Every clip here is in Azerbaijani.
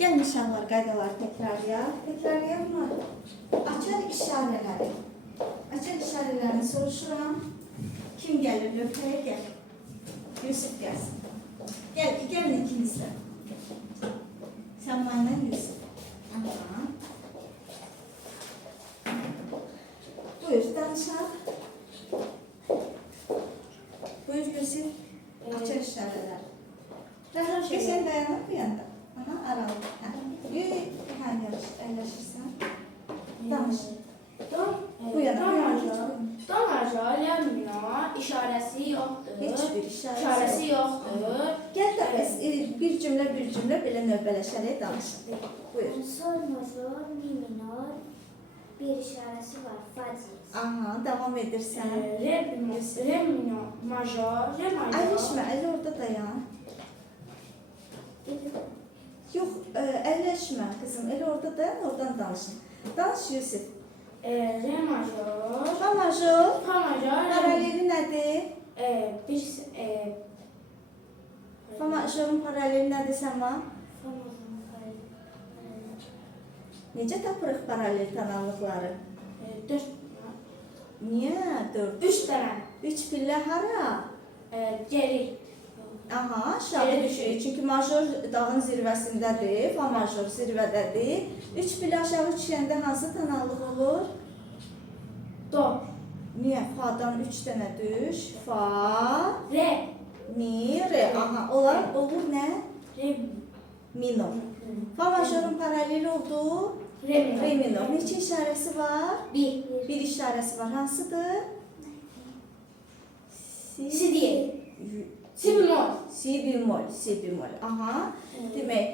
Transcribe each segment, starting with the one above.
Gəlin nişanlar, qaydaları tekrarlayaq mı? Açar işarələri. Açar işarələrini soruşuram. Kim gəlir? Lövhəyə gəl. Yusuf gəlsin. Gəlin ikiniz də. Səma ilə Yusuf. Aha. Buyur, danışaq. Buyur, Yusuf. Açar işarələri. Sen dayanır bu yanda. Aha, aralı. Əyləşirsən. Danış. Bu yana. Don major, la minor işarəsi yoxdur. Heç bir İşarəsi yoxdur. Gəl də bir cümlə belə növbələşərək danışın. Buyur. Sol major, mi minor bir işarəsi var. Fa diyez. Aha, davam edirsən. Re minor, major, re major. Əyləşmə, əli orada dayan. Yox, əyləşmə qızım, elə orada dayan, oradan danışın. Danış Yusuf. Re major. Fa major. Fa major. Paraleli nədir? Fa majorun paraleli nədir Səma? Necə tapırıq paralel tonallıqları? 4. Niyə 4? 3 dənə. 3 pillə hara? Geri. Aha, aşağı düşürük. Çünki major dağın zirvəsindədir, fa major zirvədədir. 3 pillə aşağı düşəndə hansı tonallıq olur? Do. Niyə? Fa'dan 3 dənə düş. Fa, Re. mi, re. Aha, onlar olur nə? Re. Minor. Fa majorun paraleli oldu. Re minor. Re minor. Neçə işarəsi var? 1. Bir işarəsi var. Hansıdır? Si deyil. Si bemol. Si bemol. Si bemol. Aha. Demək,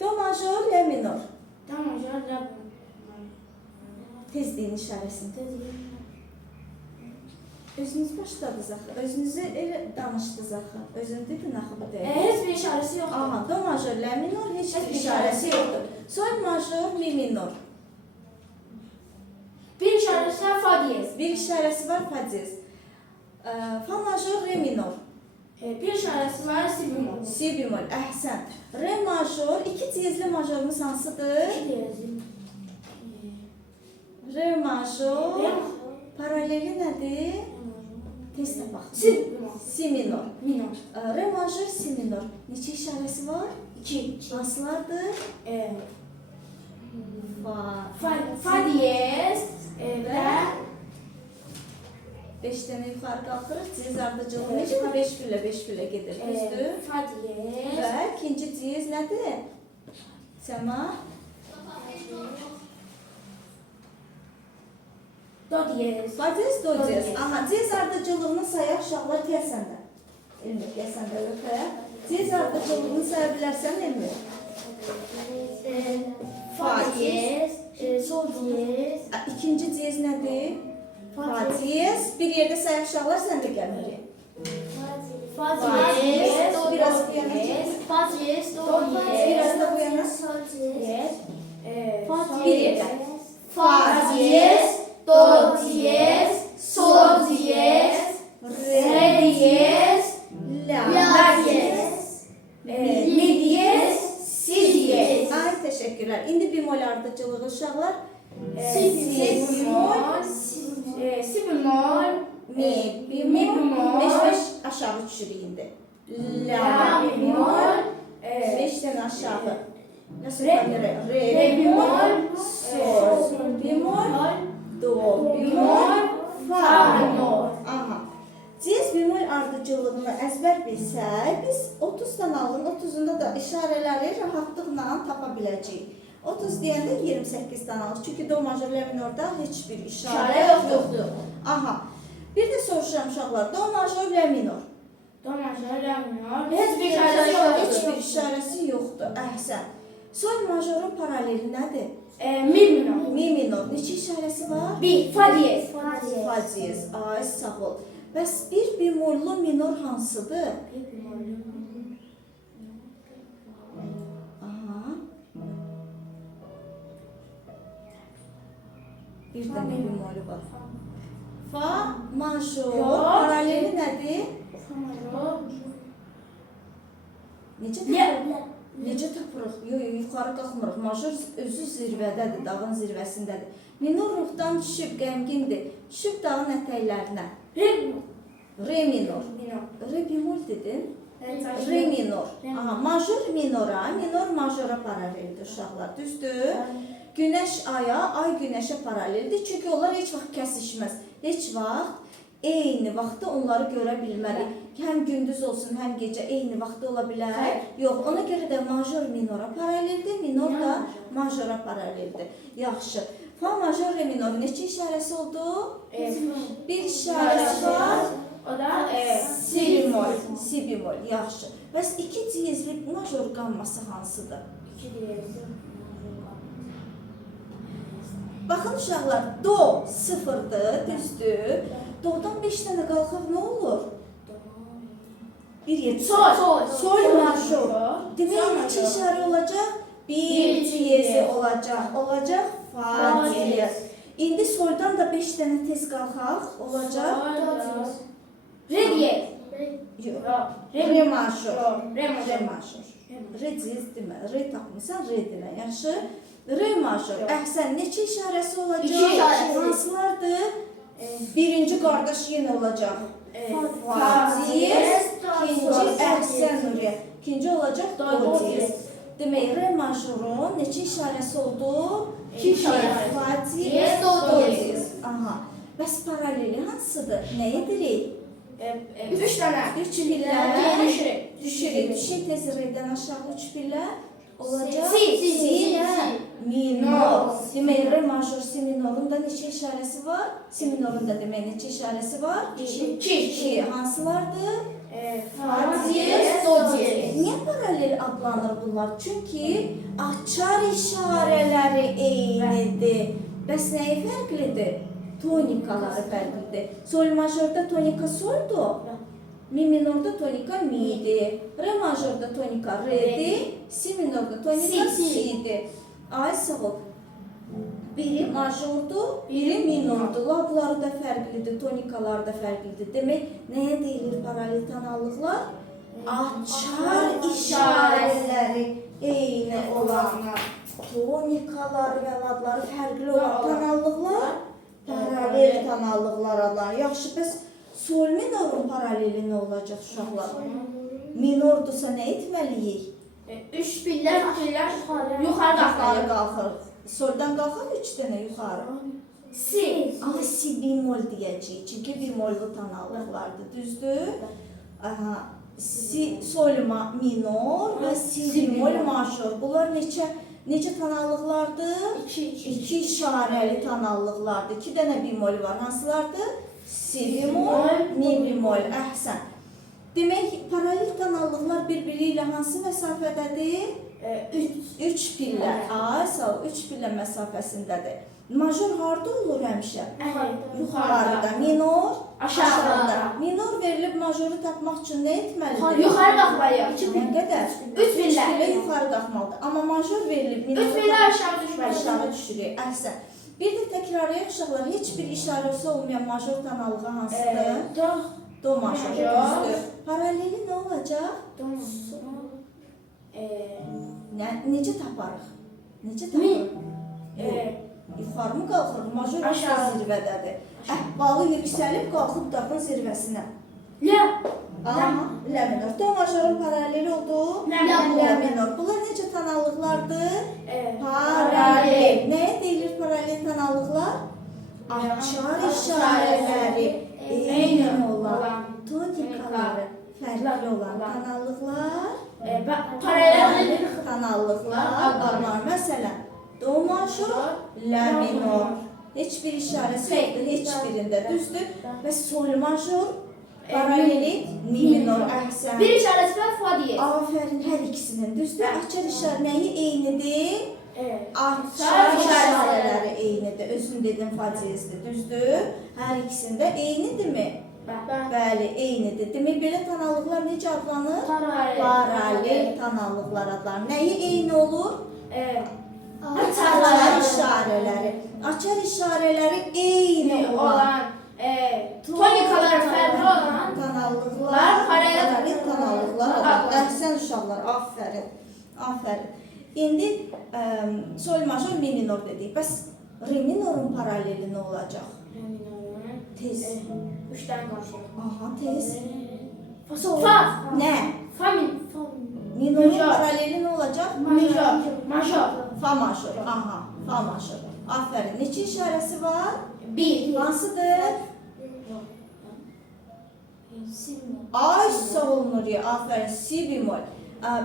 do major, la minor. Do major, la minor. Tezliyin işarəsində. Özünüz başladınız axı. Özünüzü elə danışdınız axı. Özünü dedin axı bu deyil. Heç bir işarəsi yoxdur. Aha, do major, la minor heç bir işarəsi yoxdur. Sol major, mi minor. Bir işarəsi var, fa diyez. Bir işarəsi var, fa diyez. Fa major, re minor. Bir işarəsi var, si bemol. Si bemol, əhsən. Re major, 2 diyezli majorumuz hansıdır? 2 diyezli. Re major, Re. paraleli nədir? Tez tapaq. Si bemol. Si minor. Minor. Re major, si minor. Neçə işarəsi var? 2. Hansılardır? Fa diyez və 5 dənə yuxarı qalxırıq. Diyez ardıcılığı necədir? 5 pillə gedir. Düzdür? fa diyez. Və ikinci diyez nədir? Səma? Do diyez. Fa diyez, do diyez. Aha, diyez ardıcılığını sayaq uşaqlar gəlsəndə. Elmi, gəlsəndə lütfə. Diyez ardıcılığını saya bilərsən Elmi? Fa diyez, sol diyez. İkinci diyez nədir? Fa diyez. Bir yerdə sayaq uşaqlar, sən də gəlməliyəm. Fa diyez, do Biraz bu yana. diyez. Fa diyez, do diyez. Biraz da bu yana. Sol diyez. Fa Bir diyez. yerdə. Fa diyez, do diyez, sol diyez, re diyez, La. la diyez, mi diyez, si diyez. Ay, təşəkkürlər. İndi bemol ardıcılığı uşaqlar. Si bemol, si bemol, Mi bemol. 5 aşağı düşürük indi. La bemol. 5 dənə aşağı. Nasıl re bemol, sol bemol, do bemol, fa bemol. Aha. Diyez bemol ardıcılığını əzbər bilsək, biz 30 tonalın 30'unda da işarələri rahatlıqla tapa biləcəyik. 30 deyəndə 28 tonalıq. Çünki do major, la minorda heç bir işarə yoxdur. Aha. Bir də soruşuram uşaqlar, do major, la minor. do major, la minor, Heç bir işarəsi yoxdur. Əhsən. Sol majorun paraleli nədir? mi minor, Mi minor. Neçə işarəsi var? bir, fa diyez. Fa diyez. Ay, sağ ol. Bəs bir bemollu minor hansıdır? Aha. Bir dənə bemolu var. Fa major. Paraleli nədir? Fa major. Necə tapırıq? yuxarı qalxmırıq. Major özü zirvədədir, dağın zirvəsindədir. Minor ruhdan düşüb, qəmgindir. Düşüb dağın ətəklərinə. Re minor. Re bemol dedin. Re minor. Aha, major minora, minor majora paraleldir uşaqlar. Düzdür? Günəş aya, ay günəşə paraleldir. Çünki onlar heç vaxt kəsişməz. Heç vaxt eyni vaxtda onları görə bilmərik. Həm gündüz olsun, həm gecə eyni vaxtda ola bilər. Yox, ona görə də major minora paraleldir, minor da majora paraleldir. Yaxşı. Fa major re minor neçə işarəsi oldu? Bir işarəsi var. O da Si bemol. Si bemol. Yaxşı. Bəs iki diyezli major qamması hansıdır? Baxın uşaqlar, do sıfırdır, düzdür. Do'dan 5 dənə qalxaq nə olur? Bir yedi. Sol major. Demək neçə işarə olacaq? Bir diyezi olacaq. Olacaq fa diyez. İndi soldan da 5 dənə tez qalxaq. Olacaq Re diyez. yox. Re major. Re major. Re diyez demə. Re tapmısan, re demə. Yaxşı. Re major. Əhsən, neçə işarəsi olacaq? İki işarəsi. Hansılardır? Birinci qardaş yenə olacaq. Fa diyez. İkinci əhsən Nuriyə. İkinci olacaq do diyez. Demək, re majorun neçə işarəsi oldu? İki işarəsi. Fa diyez, do do diyez. diyez. Aha. Bəs paraleli hansıdır? Nə edirik? 3 dənə. 3 pillə Düşürük. düşürük. Düşək tez redən aşağı 3 pillə olacaq. Si. Minor. Demək, re major si minorun da neçə işarəsi var? Si minorun da demək neçə işarəsi var? 2. Hansılardır? Fa diyez, do diyez. Niyə paralel adlanır bunlar? Çünki açar işarələri eynidir. Bəs nəyi fərqlidir? Tonikaları fərqlidir. Sol majorda tonika soldur. Mi minorda tonika mi'dir. Re majorda tonika re'dir. Si minorda tonika si'dir. Ay sağ ol. Biri majordur, biri minordur. Ladları da fərqlidir, tonikalar da fərqlidir. Demək, nəyə deyilir paralel tonallıqlar? Açar işarələri eyni olan tonikalar və ladları fərqli olan tonallıqlar paralel tonallıqlar adlanır. Yaxşı, bəs sol minorun paraleli nə olacaq uşaqlar? Minordursa nə etməliyik? 3 pillər yuxarı qalxır. Soldan qalxaq 3 dənə yuxarı. Si. Amma si bemol deyəcəyik. Çünki bemollu tonallıqlardır, düzdür? Aha. Si sol minor və si bemol major. Bunlar neçə tonallıqlardır? 2 işarəli tonallıqlardır. 2 dənə bemol var. Hansılardır? Si bemol, mi bemol. Əhsən. Demək, paralel tonallıqlar bir-biri ilə hansı məsafədədir? 3 pillə. Ay, sağ ol, 3 pillə məsafəsindədir. Major harda olur həmişə? Yuxarıda. Minor? Aşağıda. Minor verilib majoru tapmaq üçün nə etməlidir? Yuxarı qalxmalıyıq. Nə qədər? 3 pillə. Yuxarı qalxmalıdır. Amma major verilib minor. 3 pillə aşağı düşməliyik. Aşağı düşürük. Əhsən. Bir də təkrarlayaq uşaqlar. Heç bir işarəsi olmayan major tonallığı hansıdır? Do major. Düzdür. Paraleli nə olacaq? Necə taparıq? Necə taparıq? Yuxarı mı qalxırıq? Major aşağı zirvədədir. Balı yüksəlib qalxıb dağın zirvəsinə. Lə minor. Do majorun paraleli oldu. Lə minor. Bunlar necə tonallıqlardır? Paralel. Nəyə deyilir paralel tonallıqlar? Açar işarələri eyni olan tonikaları fərqli olan tonallıqlar. Paralel Tonallıqlar adlanır. Məsələn, do major, lə minor. Heç bir işarəsi yoxdur, heç birində. Düzdür? Və sol major, paraleli, mi minor. Əhsən. Bir işarəsi var, fa diyez. Afərin hər ikisinin. Düzdür? Açar işarə nəyi eynidir? Açar işarələri eynidir. Özün dedim fa diyezdir. Düzdür? Hər ikisində eynidirmi? Bəli, eynidir. Demək, belə tonallıqlar necə adlanır? Paralel tonallıqlar adlanır. Nəyi eyni olur? Açar işarələri. Açar işarələri eyni olan tonikalar fərqli olan tonallıqlar paralel tonallıqlar adlanır. Əhsən uşaqlar, afərin. Afərin. İndi sol major, mi minor dedik. Bəs re minorun paraleli nə olacaq? Re minorun. Tez. 3'ten karşı. Aha, tez. Fa. Nə? Fa min. Minorun Major. paraleli nə olacaq? Major. Major. Fa major. Aha, fa major. Aferin. Neçə işarəsi var? 1. Hansıdır? Ay sol Nuriye, aferin. Si bemol.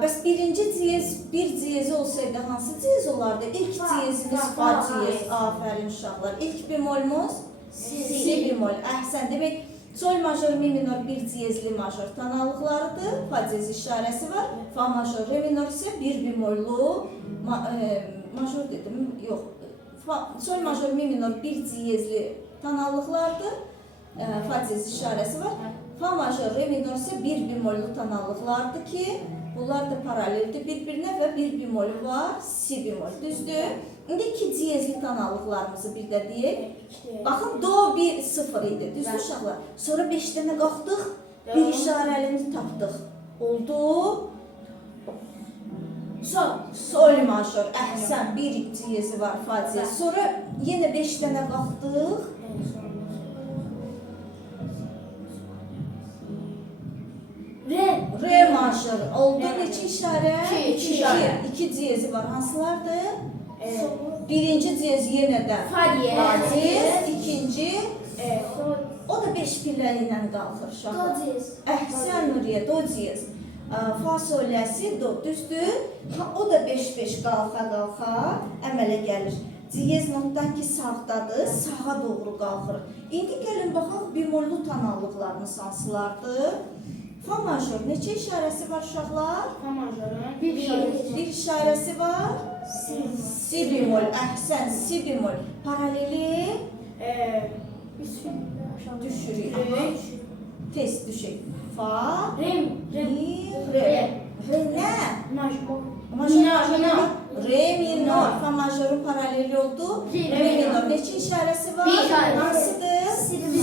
Bəs birinci diyez, bir diyezi olsaydı hansı diyez olardı? İlk diyezimiz fa diyez. Aferin uşaqlar. İlk bemolumuz si bemol. Əhsən. Demək, sol major, mi minor bir diyezli major tanalıqlarıdır. Fa diyez işarəsi var. Fa major, re minor isə bir bemollu major dedim. Yox. Sol major, mi minor bir diyezli tanalıqlardır. Fa diyez işarəsi var. Fa major, re minor isə bir bemollu tanalıqlardır ki, bunlar da paraleldir bir-birinə və bir bemolu var, si bemol. Düzdür? İndi iki diyezli tanalıqlarımızı bir də deyək. Baxın, do 1, 0 idi. Düzdür uşaqlar? Sonra 5 dənə qalxdıq, bir işarəlini tapdıq. Oldu. Sol major, əhsən, bir diyezi var, fa diyez. Sonra yenə 5 dənə qalxdıq. Re major oldu. Neçə işarə? 2 işarə. 2 diyezi var. Hansılardır? Birinci diyez yenə də Fa diyez. Fa diyez. İkinci o da 5 pilləri ilə qalxır uşaqlar. Əhsən Nuriye, do diyez. Fa sol la si do, düzdür? O da 5-5 qalxa əmələ gəlir. Diyez notdan ki sağdadır, sağa doğru qalxır. İndi gəlin baxaq bemollu tanalıqlarımız hansılardır? Fa major neçə işarəsi var uşaqlar? Fa majorun. Bir işarəsi var. Si bemol, əhsən, si bemol. Paraleli düşürük. Tez düşək. Fa, Re. mi, re. Re nə? Major. Minor. Re minor. Fa majorun paraleli oldu. Re minor. Neçə işarəsi var? Bir işarəsi. Hansıdır?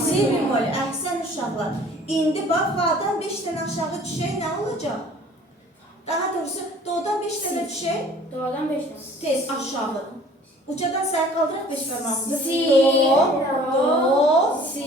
Si bemol. Əhsən uşaqlar. İndi bax, fa'dan 5 dənə aşağı düşək nə olacaq? Daha doğrusu, do'dan 5 dənə düşək. Doğadan 5 tane. Tez aşağı. Ucadan səhər qaldıraq 5 parmağımızı. Si, Do, si,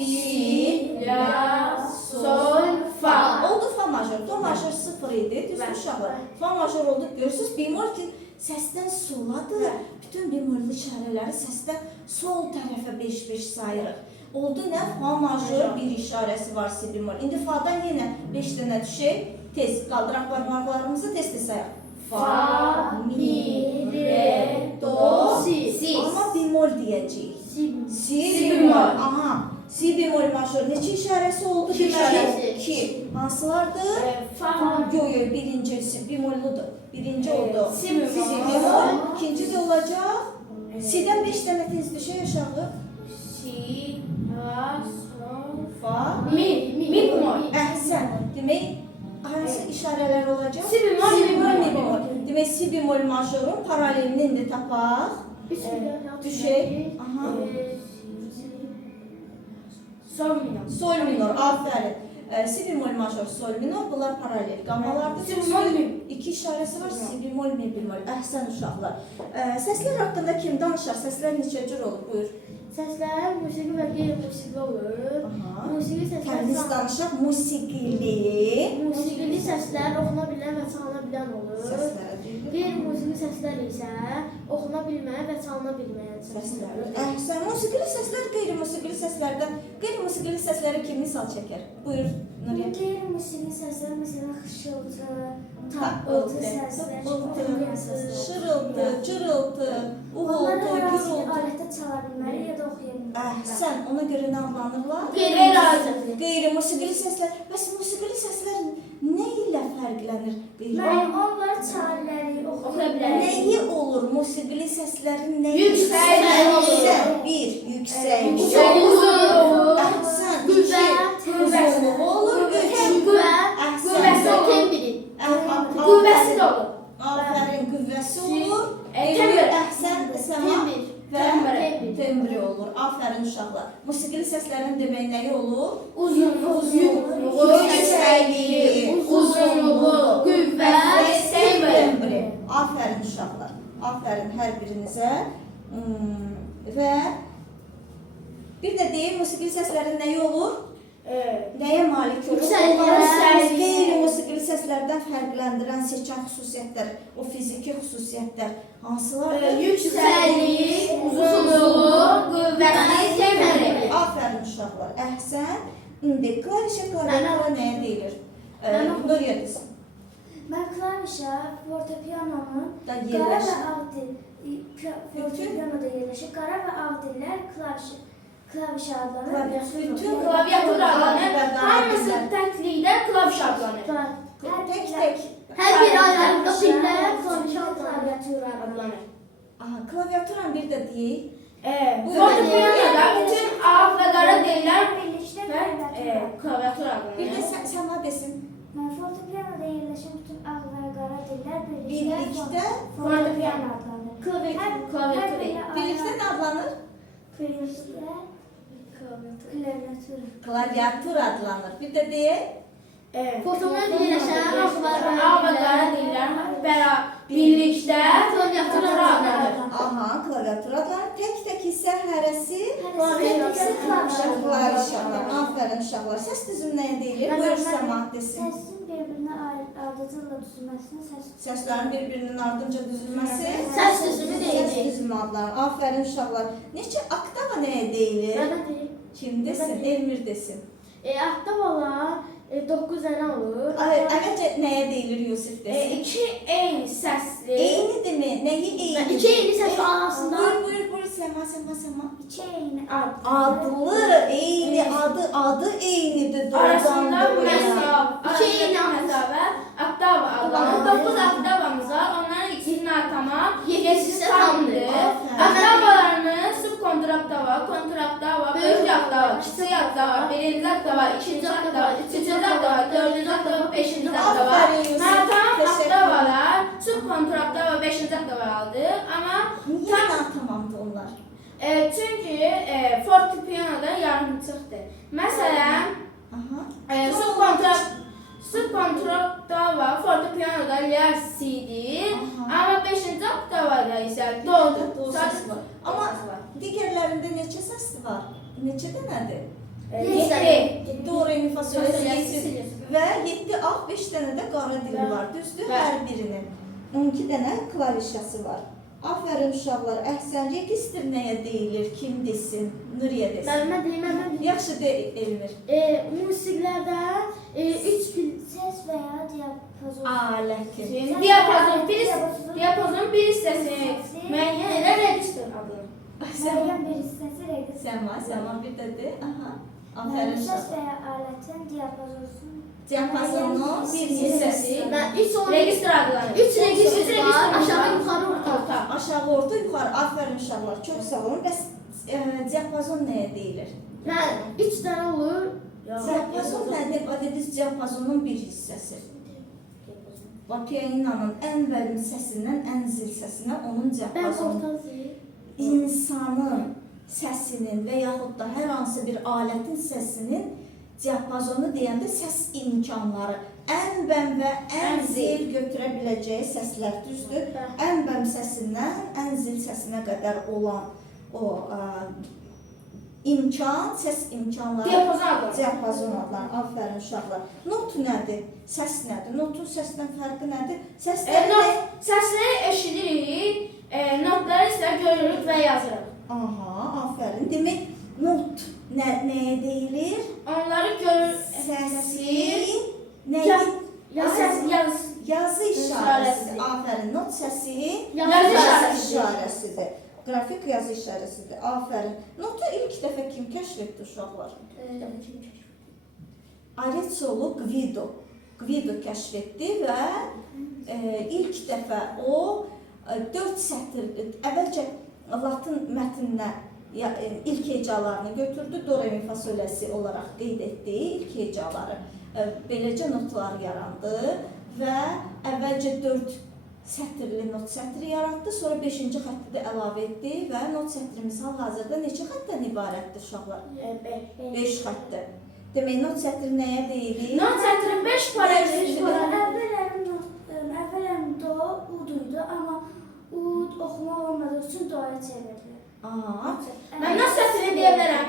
la, sol, fa. Oldu fa major. Do major 0 idi. Düzdür uşaqlar. Fa major oldu. Görürsünüz, bemol ki səsdən soladır. Bütün bemollu işarələri səsdən sol tərəfə 5-5 sayırıq. Oldu nə? Fa major bir işarəsi var, si bemol. İndi fa'dan yenə 5 dənə düşək. Tez qaldıraq parmaqlarımızı tez sayaq. Fa, mi, re, do, si. Amma bemol deyəcəyik. Si bemol. bemol. Aha. Si bemol major neçə işarəsi oldu? İki işarəsi. 2. Hansılardır? Fa, Yo, birincisi bemolludur. Birinci oldu. Si bemol. Si bemol. İkinci də olacaq. Si'dən 5 dənə tez düşək aşağı. si, la, sol, Fa. mi bemol. Əhsən. Demək, hansı işarələr olacaq? Si bemol, Si mi bemol, mi bemol. bemol. Demək, si bemol majorun paralelini indi tapaq. Düşək. Aha. Sol minor. Sol minor, aferin. Si bemol major, sol minor, bunlar paralel qamalardır. Si bemol, mi. 2 işarəsi var, si bemol, mi bemol. Əhsən uşaqlar. Səslər haqqında kim danışar? Səslər neçə cür olur? Buyur. Səslər musiqi və qeyri-musiqili olur. Aha. Musiqili Kəndiniz səslər danışaq, musiqili. musiqili səslər oxuna bilən və çalına bilən olur. Səslərə deyilir. Qeyri-musiqili səslər isə oxuna bilməyən və çalına bilməyən Səslər. səslərdir. Əhsən, musiqili səslər qeyri-musiqili səslərdən. Qeyri-musiqili səslərə kim misal çəkər? Buyur, Nuriye. Qeyri-musiqili səslər məsələn xışıltı, Tappıltı, tappıltı səslər, tappıltı, oxuyan səslər. şırıltı, cırıltı, Onları uğultu, hər hansı bir gürültü. alətdə çala bilməli ya da oxuya bilməli. Əhsən, ona görə nə adlanırlar? Qeyri-musiqili. Qeyri-musiqili səslər. Bəs musiqili səslər nə ilə fərqlənir? Mən onlar çalələri oxuya bilərəm. Nəyi olur musiqili səslərin nəyi? Yüksək. Əhsən, bir, yüksək. Uzun. Əhsən, Qüvvət. iki, uzunluğu olur, üç. Qüvvəsi Əhsən. tembiri. Qüvvəsi də olur. Aferin, qüvvəsi olur. Tembr. Əhsən, səma Tembr. və Tembr. tembri olur. Aferin uşaqlar. Musiqili səslərin demək nəyi olur? Uzunluğu, Yüksəkliyi, uzunluğu, qüvvət, tembri. Aferin. Aferin uşaqlar. Aferin hər birinizə. Və bir də deyim, musiqili səslərin nəyi olur? Nəyə malik olur? Yüksəklik. Qeyri-musiqili səslərdən fərqləndirən seçən xüsusiyyətlər, o fiziki xüsusiyyətlər hansılardır? Yüksəklik, uzunluq, qüvvəti, temperli. Aferin uşaqlar. Əhsən. İndi klavişə klaviatura nəyə deyilir? Nuriyə desin. Mən klavişə fortepianonun Da qara yerləşir. və ağ dil fortepianoda yerləşir. Qara və ağ dillər klavişə adlanır. Bütün Klaviatura adlanır. və Hamısı təklikdə klaviş adlanır. tək. Hər bir ayarında dillər klaviatura adlanır. Aha, klaviaturanı bir də deyək. Fortepianoda bütün ağ və qara dillər Birlikdə klaviatura Bir də adlanır. Səma desin. Mən fortepianoda yerləşən bütün ağ və qara dillər Birlikdə fortepiano adlanır. Klaviatura. Birlikdə nə adlanır? Birlikdə klaviatura. Klaviatura adlanır. Bir də deyək. Fortepianoda yerləşən ağ və qara dillər birlikdə klaviatura adlanır. Aha, klaviatura adlanır. Tək isə hərəsi Klavişə. klaviş adlanır. Aferin uşaqlar. Səs düzümü nəyə deyilir? Buyur Səma desin. Səsin bir-birinə ardıcılla düzülməsinə Səslərin bir-birinin ardınca düzülməsi Səs düzümü deyilir. Səs düzümü adlanır. Aferin uşaqlar. Neçə oktava nəyə deyilir? Kim desin? Elmir desin. Aktavalar 9 dənə olur. Əvvəlcə nəyə deyilir Yusif desin? İki eyni səsli. Eynidir mi? Nəyi eynidir? İki eyni səs arasında Buyur Səma. iki eyni Adlı, eyni, adı eynidir. Arasında doğrudan doğruya. məsafə oktava adlanır. 9 oktavamız var. Onların ikisinin tamam, 7'si tamdır. Oktavalarını subkontraktava, kontraktava, böyük oktava, kiçik oktava, birinci oktava, ikinci oktava, üçüncü oktava, dördüncü oktava, beşinci oktava. Tam oktavalar subkontraktava, beşinci oktava aldı. Ama Niyə tamamdır onlar? çünkü fortepianoda yarımçıqdır. Məsələn, subkontraktava fortepianoda la si'dir. Ama 5. oktavada ise do səs var. Amma digərlərində neçə səsli var? Neçə dənədir? 7. Do, re, mi, fa, sol, la, si, Si, si. Və 7, ağ, 5 dənə də qara dili var. Düzdür? Bəli. Hər birinin 12 dənə klavişəsi var. Aferin uşaqlar. Əhsən. Registr nəyə deyilir? Kim desin? Nuriyə desin. Mən deyim, Yaxşı de Elmir. musiqilərdə 3 səs və ya diapazon. Alətin. Diapazon bir hissəsi müəyyən edən registr adlanır. Müəyyən bir hissəsi registr. Səma bir də de. Aha. Aferin Səs uşaqlar. və ya alətin diapazonu. Diapazonun bir hissəsi. Registr adlanır. 3 registr var, aşağı yuxarı orta. Aşağı, orta, yuxarı. Aferin uşaqlar. Çox sağ olun. Bəs diapazon nəyə deyilir? 3 dənə olur. Diapazon nədir? O dediniz diapazonun bir hissəsi. Pianinanın ən vəlim səsindən ən zil səsinə onun diapazonu. İnsanın səsinin və yaxud da hər hansı bir alətin səsinin diapazonu deyəndə səs imkanları ən bəm və ən zil götürə biləcəyi səslər düzdür. Ən bəm səsindən ən zil səsinə qədər olan o imkan, səs imkanları diapazon adlanır. Aferin uşaqlar. Not nədir? Səs nədir? Notun səsdən fərqi nədir? Səsləri eşidirik, notları isə görürük və yazırıq. Aha, aferin. Demək, not nəyə deyilir? Onları görür, Səsi nəyə? Yazı işarəsi. Aferin. Not səsi Yazı işarəsidir. Qrafik yazı işarəsidir. Aferin. Notu ilk dəfə kim kəşf etdi uşaqlar? Arezzo Guido kəşf etdi və ilk dəfə o 4 sətr, əvvəlcə Latın mətninə ilk hecalarını götürdü, do, re, mi, fa, sol, la, si olaraq qeyd etdi ilk hecaları. Beləcə notlar yarandı və əvvəlcə 4 sətirli not sətri yaratdı, sonra 5-ci xətti də əlavə etdi və not sətrimiz hal-hazırda neçə xəttdən ibarətdir uşaqlar? 5 xəttdir. Demək, not sətri nəyə deyilir? Not sətri 5 paragrafdır. Əvvələn do uduydu, amma oxumaq olmadığı üçün duaya çevrilir. Aha. Mən not sətrini deyə bilərəm.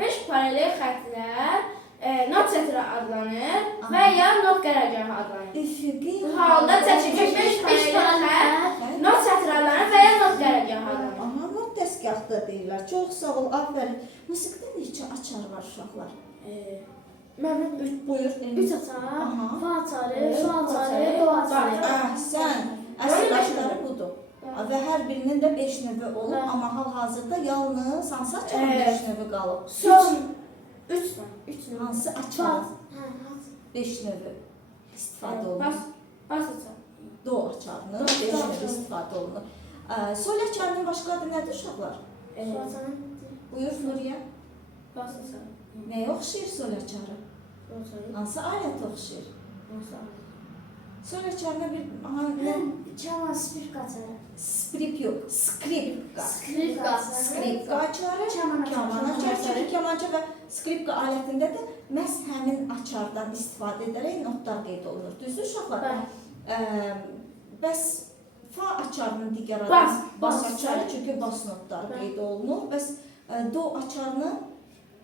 5 paralel xəttlər not sətri adlanır və ya not qərargahı adlanır. Üfüqi Bu halda çəkilmiş 5 paralel not sətri adlanır və ya not qərargahı adlanır. Aha, not dəstgahda deyirlər. Çox sağ ol, aferin. Musiqidə neçə açar var uşaqlar? Mənim Buyur. 3 açar, Aha. fa açarı, sol açarı, do açarı. Sən, əsl açarı budur. Və hər birinin də 5 növü olur, amma hal-hazırda yalnız hansı açarın 5 növü qalıb? Son 3 Hansı açar 5 növü istifadə olunur? Bas açar. Do açarının 5 növü istifadə olunur. Sol açarının başqa adı nədir uşaqlar? Buyur Nuriyə. Bas açar. Nəyə oxşayır sol açarı? Hansı alət oxşayır? Sol açarına bir Çaman spirka açarı. Sprip yox, skripka. Skripka. Skripka açarı, kaman açarı. Çünki kamança və skripka alətində də məhz həmin açardan istifadə edərək notlar qeyd olunur. Düzdür uşaqlar? Bəs fa açarının digər adı bas açarı, çünki bas notları qeyd olunur. Bəs do açarının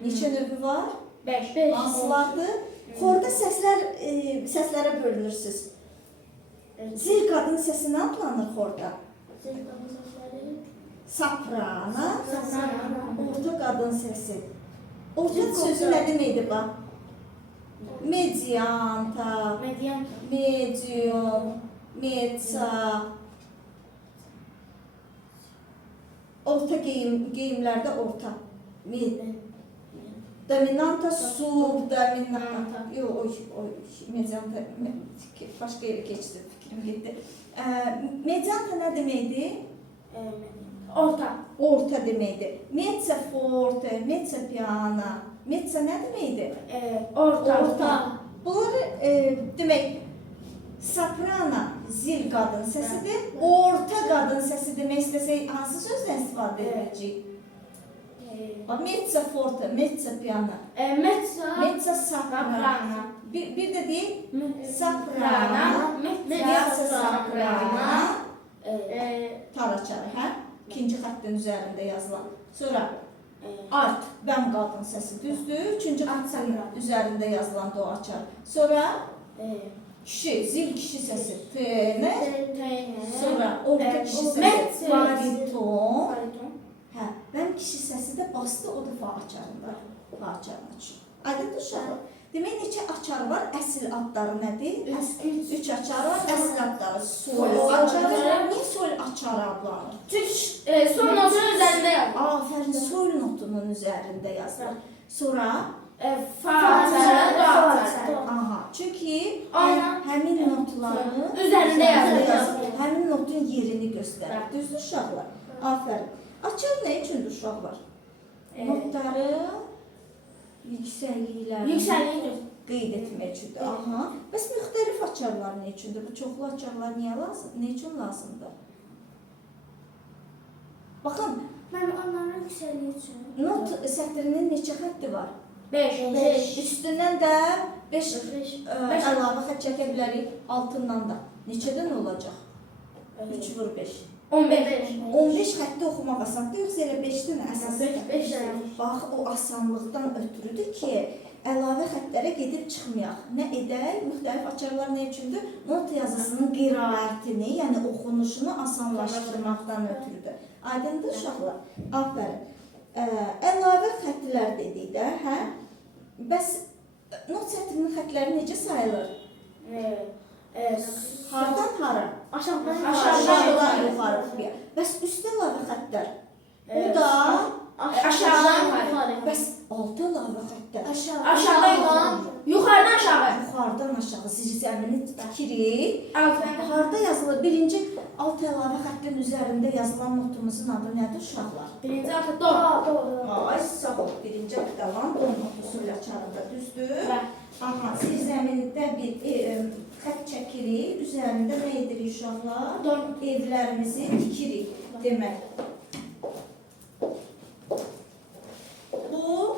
neçə növü var? 5. Hansılardır? Xorda səslərə bölünürsünüz. Zil qadın səsi nə adlanır xorda? Soprano, orta qadın səsi. Orta sözü nə deməkdir bax? Medianta, medium, mezza. Orta geyimlərdə orta. Dominanta, subdominanta. Yox, medianta başqa yerə keçdi, fikrim getdi. Medianta nə deməkdir? Orta. Orta deməkdir. Mezza forte, mezza piana. Mezza nə deməkdir? Orta. Bunlar demək soprano zil qadın səsidir. Orta qadın səsi demək istəsək hansı sözdən istifadə edəcəyik? Mezza forte, mezza piana. Mezza soprano. Bir də deyək soprano, mezza soprano. Taraçarı, hə? İkinci xəttin üzərində yazılan. Sonra alt, bəm qadın səsi düzdür. Üçüncü xəttin üzərində yazılan do açar. Sonra kişi, zil kişi səsi tene. Sonra orta kişi səsi bariton. Hə, bəm kişi səsi də bastı, o da fa açarında. Fa açarını açır. Aydındır uşaqlar. Demək, neçə açar var? Əsl adları nədir? 3 açar var. Əsl adları sol açarı. Niyə sol açarı adlanır? Çünki sol notunun üzərində yazılır. Afərin, sol notunun üzərində yazılır. Sonra Fa açarı, do açarı. aha, çünki Aynen. həmin notların Üzərində yazılır. Həmin notun yerini göstərir. Düzdür uşaqlar? Afərin. Açar nə üçündür uşaqlar? Notların yüksəkliklərini qeyd etmək üçündür. Aha. Bəs müxtəlif açarlar nə üçündür? Bu çoxlu açarlar niyə lazım? Nə üçün lazımdır? Baxın, Onların yüksəkliyi üçün. not sətrinin neçə xətti var? 5. Üstündən də 5 əlavə xətt çəkə bilərik, altından da. Neçədən olacaq? 3 vur 5. 15. 15 xətti oxumaq asandır, yoxsa elə 5-dən əsasdır? 5'den. Bax, o asanlıqdan ötürüdür ki, əlavə xəttlərə gedib çıxmayaq. Nə edək? Müxtəlif açarlar nə üçündür? Not yazısının qiraətini, yəni oxunuşunu asanlaşdırmaqdan ötürüdür. Aydındır uşaqlar? Afərin. Əlavə xəttlər dedik də, hə? Bəs not sətrinin xəttləri necə sayılır? Hardan hara? Aşağıdan Aşağıdan yuxarı. Bəs üstə əlavə xəttlər? Bu da Aşağıdan yuxarı. bəs altı əlavə xəttlər? Aşağıdan yuxarı. Yuxarıdan aşağı. Yuxarıdan aşağı zirzəmini tikirik. Altından. Harda yazılır? Birinci alt əlavə xəttin üzərində yazılan notumuzun adı nədir uşaqlar? Birinci altı do. Ay, sağ ol. Birinci qalan do notusu ilə çarında düzdür. Bəli. Aha, zirzəmində bir xətt çəkirik. Üzərində nə edirik uşaqlar? Evlərimizi tikirik demək. Bu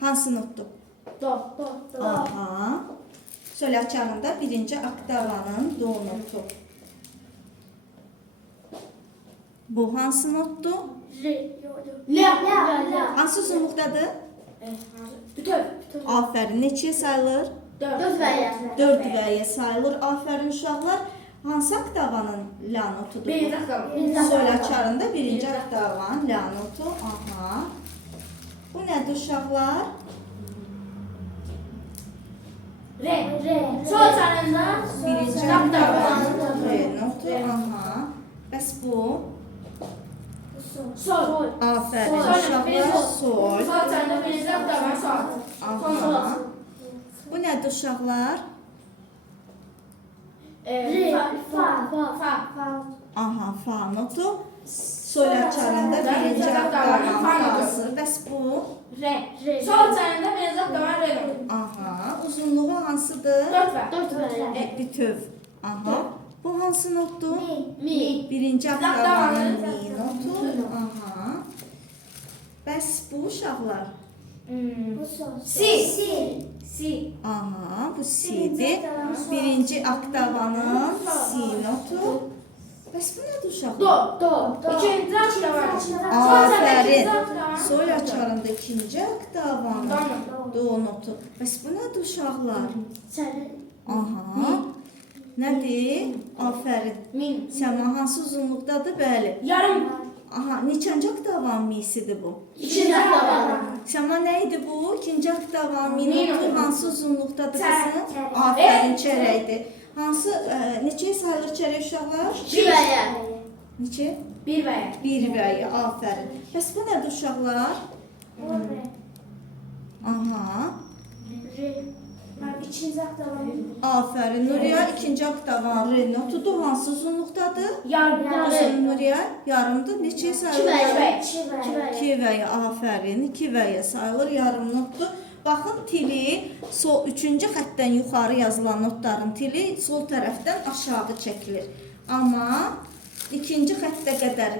hansı notdur? Do. Aha. Söyle Sol açarında birinci oktavanın do notu. Bu hansı notdur? La. Hansı uzunluqdadır? Bütöv. Afərin. Neçəyə sayılır? 4. 4 vəyə sayılır. Afərin uşaqlar. Hansı oktavanın la notudur? Birinci oktav. Sol açarında birinci oktavan la notu. Aha. Bu nədir uşaqlar? Re. Sol çarında Birinci oktavan. re notu. Aha. Bəs bu? Sol. Afərin Sol. uşaqlar. Sol. Sol çarında birinci oktavan sol. Aha. Bu nədir uşaqlar? Fa. Aha, fa notu. Sol açarında birinci oktavan fası. Bəs bu? Re. Sol çarında birinci oktavan re. Aha. Uzunluğu hansıdır? 4 Bütöv. Aha. Bu hansı notdur? Mi. Birinci oktavanın mi notu. Aha. Bəs bu uşaqlar? Si. Aha, bu si'dir. Birinci oktavanın si notu. Bəs bu nədir uşaqlar? Do. İkinci oktavan. Afərin. Sol açarında ikinci oktavanın do notu. Bəs bu nədir uşaqlar? Aha. Nədir? Afərin. Min. Səma hansı uzunluqdadır? Bəli. Yarım. Aha, neçənci oktavan misidir bu? İkinci oktavan. Səma nə idi bu? İkinci oktavan mi Mi notu notu. hansı uzunluqdadır Çərək. qızım? Afərin, çərəkdir. Hansı, neçəyə sayılır çərək uşaqlar? 2 vəyə. Neçə? 1 vəyə. 1 vəyə, afərin. Bəs bu nədir uşaqlar? Aha. İkinci oktavan. Afərin. Nuriya ikinci oktavan re notudur. Hansı uzunluqdadır? Yarım. Uzun Nuriya yarımdır. Neçəyə 2 sayılır? vəyə. 2 vəyə, afərin. 2 vəyə sayılır. Yarım notdur. Baxın tili sol 3-cü xəttdən yuxarı yazılan notların tili sol tərəfdən aşağı çəkilir. Amma ikinci xəttə qədər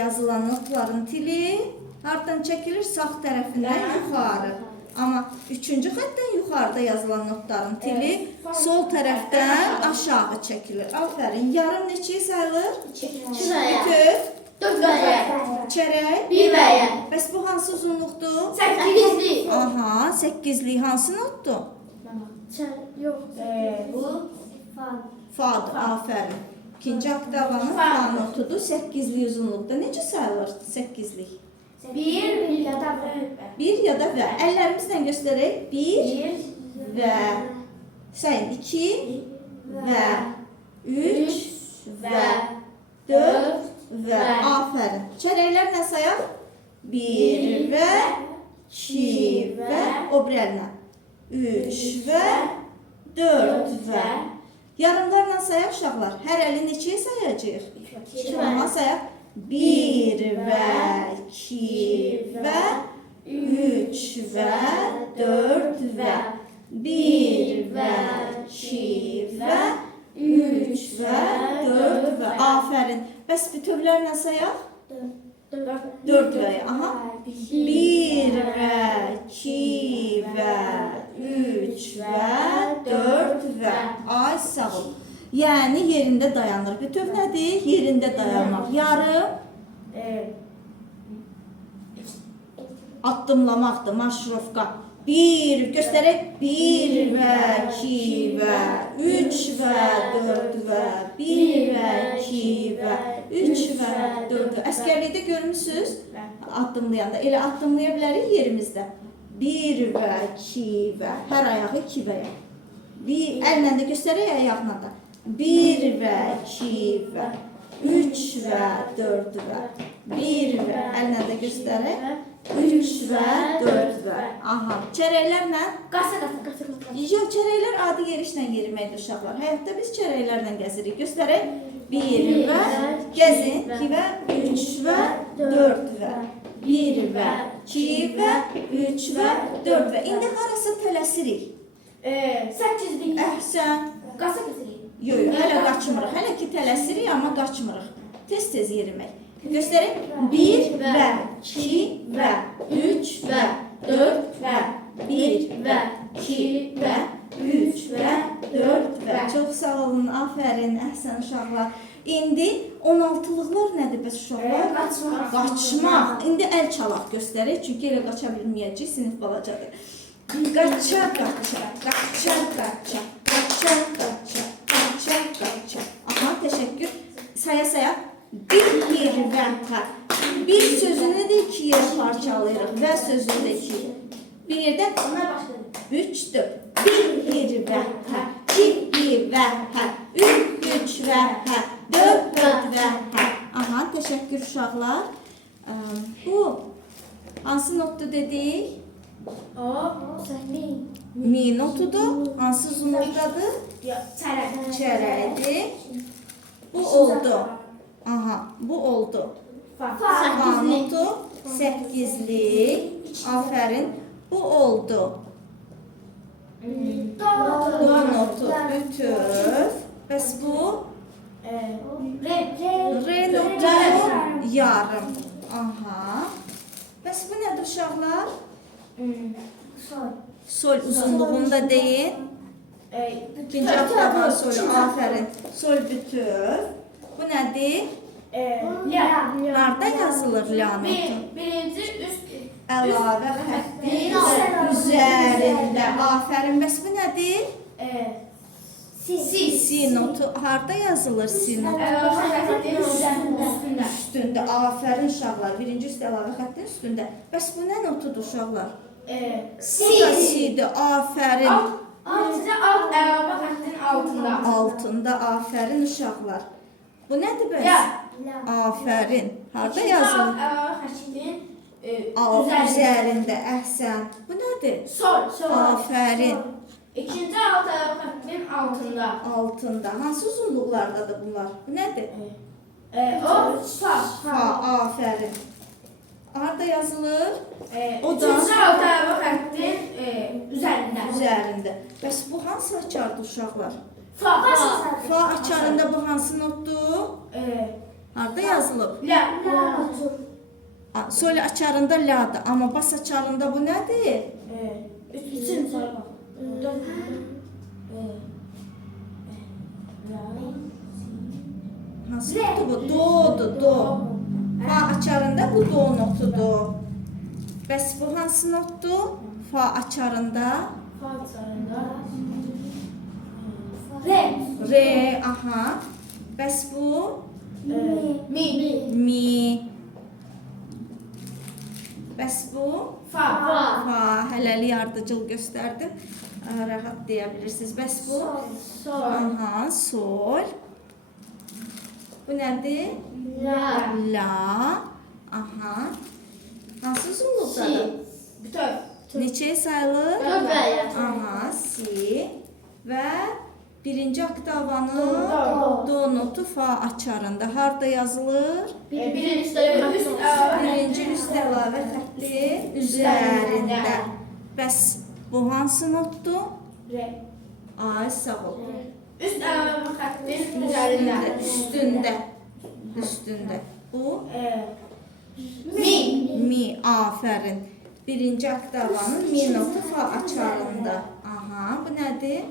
yazılan notların tili hardan çəkilir? Sağ tərəfindən yuxarı. Amma 3-cü xəttdən yuxarıda yazılan notların tili sol tərəfdən aşağı çəkilir. Afərin. Yarım neçəyə sayılır? 2 vəyə. Bütöv, 4 vəyə. çərək. 1 vəyə. Bəs bu hansı uzunluqdur? 8'li. Aha, 8'li hansı notdur? Bu. Fa'dır, afərin. İkinci oktavanın fa notudur, 8'li uzunluqda. Necə sayılır 8'lik? 1 ya da 1 ya da və. Əllərimizlə göstərək. 1 və. Sayın 2 və. 3 və. 4 və. Afərin. Çərəklər nə sayaq? 1 və. 2 və. O bir əllə. 3 və. 4 və. Yarımlarla sayaq uşaqlar. Hər əli neçəyə sayacağıq? 2 və. Sayaq. 1 və. 2 və. 3 və. 4 və. 1 və. 2 və. 3 və. 4 və. Afərin. Bəs bütövlərlə sayaq? 4 və. Aha. 1 və. 2 və. 3 və. 4 və. Ay sağ ol. Yəni yerində dayanır. Bütöv nədir? Yerində dayanmaq. Yarım addımlamaqdır. Marşrufka. 1 göstərək. 1 və 2 və 3 və 4 və 1 və 2 və 3 və 4 və. Əskərlikdə görmüsünüz? Addımlayanda. Elə addımlaya bilərik yerimizdə. 1 və 2 və. Hər ayağı 2 və. Əllə də göstərək ayaqla da. 1 və 2 və. 3 və 4 və. 1 və. Əllə də göstərək. 3 və 4 və. Aha. Çərəklərlə? Qasa. Yox, çərəklər adi yerişlə yeriməkdir uşaqlar. Həyatda biz çərəklərlə gəzirik. Göstərək. 1 və. Gəzin. 2 və. 3 və. 4 və. 1 və. 2 və. 3 və. 4 və. İndi harası tələsirik? 8'li. Əhsən. Qasa kəsirik. Yox, hələ qaçmırıq. Hələ ki tələsirik, amma qaçmırıq. Tez-tez yerimək. Göstərək. 1 və 2 və 3 və 4 və 1 və 2 və 3 və 4 və. Çox sağ olun, afərin, əhsən uşaqlar. İndi 16-lıqlar nədir bəs uşaqlar? Qaçmaq. İndi əl çalaq göstərək, çünki elə qaça bilməyəcək, sinif balacadır. Qaça, qaça, qaça, qaça, qaça, qaça, qaça, qaça. Aha, təşəkkür. Saya. Bir və hə. Bir sözünü də iki yerə parçalayırıq. Və sözünü də iki. Bir yerdən Onlar başladı. 3, 4. Bir və hə. 2 və hə. 3 və hə. 4 və hə. Aha, təşəkkür uşaqlar. Bu hansı notdur dedik? Mi notudur. Hansı uzun notdadır? Çərəkdir. Bu oldu. Aha, bu oldu. Fa notu 8'lik. Afərin. Bu oldu. Do notu bütöv. Bəs bu? Re notu yarım. Aha. Bəs bu nədir uşaqlar? Sol uzunluğunda deyil. İkinci oktavan solu. Afərin. Sol bütöv. Bu nədir? Harda yazılır la notu? Birinci üst Əlavə xəttin üzərində. Afərin. Bəs bu nədir? Si notu. Harda yazılır si notu? əlavə xəttin üstündə. Üstündə. Afərin uşaqlar. Birinci üst əlavə xəttin üstündə. Bəs bu nə notudur uşaqlar? Bu da si'dir. Afərin. Birinci alt əlavə xəttin altında. Altında. Afərin uşaqlar. Bu nədir bəs? Afərin. Harda yazılır? Alt əlavə xəttin Üzərində. Əhsən. Bu nədir? Sol. Afərin. İkinci alt əlavə xəttin altında. Altında. Hansı uzunluqlardadır bunlar? Bu nədir? O fa. Fa. Afərin. Harda yazılır? O da İkinci alt əlavə xəttin üzərində. üzərində. Bəs bu hansı açardır uşaqlar? Fa. Fa açarında bu hansı notdur? Harda yazılıb? La. Sol açarında la'dır. Amma bas açarında bu nədir? Üçüncü. Hansı notu bu? Do'dur, do. Fa açarında bu do notudur. Bəs bu hansı notdur? Fa açarında Fa açarında. re, aha. Bəs bu Mi. mi. Bəs bu Fa. fa. Hələlik ardıcıl göstərdim. Rahat deyə bilirsiniz. Bəs bu? Sol. Aha, sol. Bu nədir? La. La. Aha. Hansı uzunluqdadır? Bütöv. Neçəyə sayılır? Dörd və yaxın. Aha, si. Və birinci oktavanın Do. do notu fa açarında. Harda yazılır? Birinci üst əlavə. Birinci üst əlavə xətti üzərində. Bəs bu hansı notdur? Re. Ay, sağ ol. Üst əlavə xəttin üzərində. Üstündə. Bu Mi. mi. Afərin. Birinci oktavanın mi notu fa açarında. Aha, bu nədir?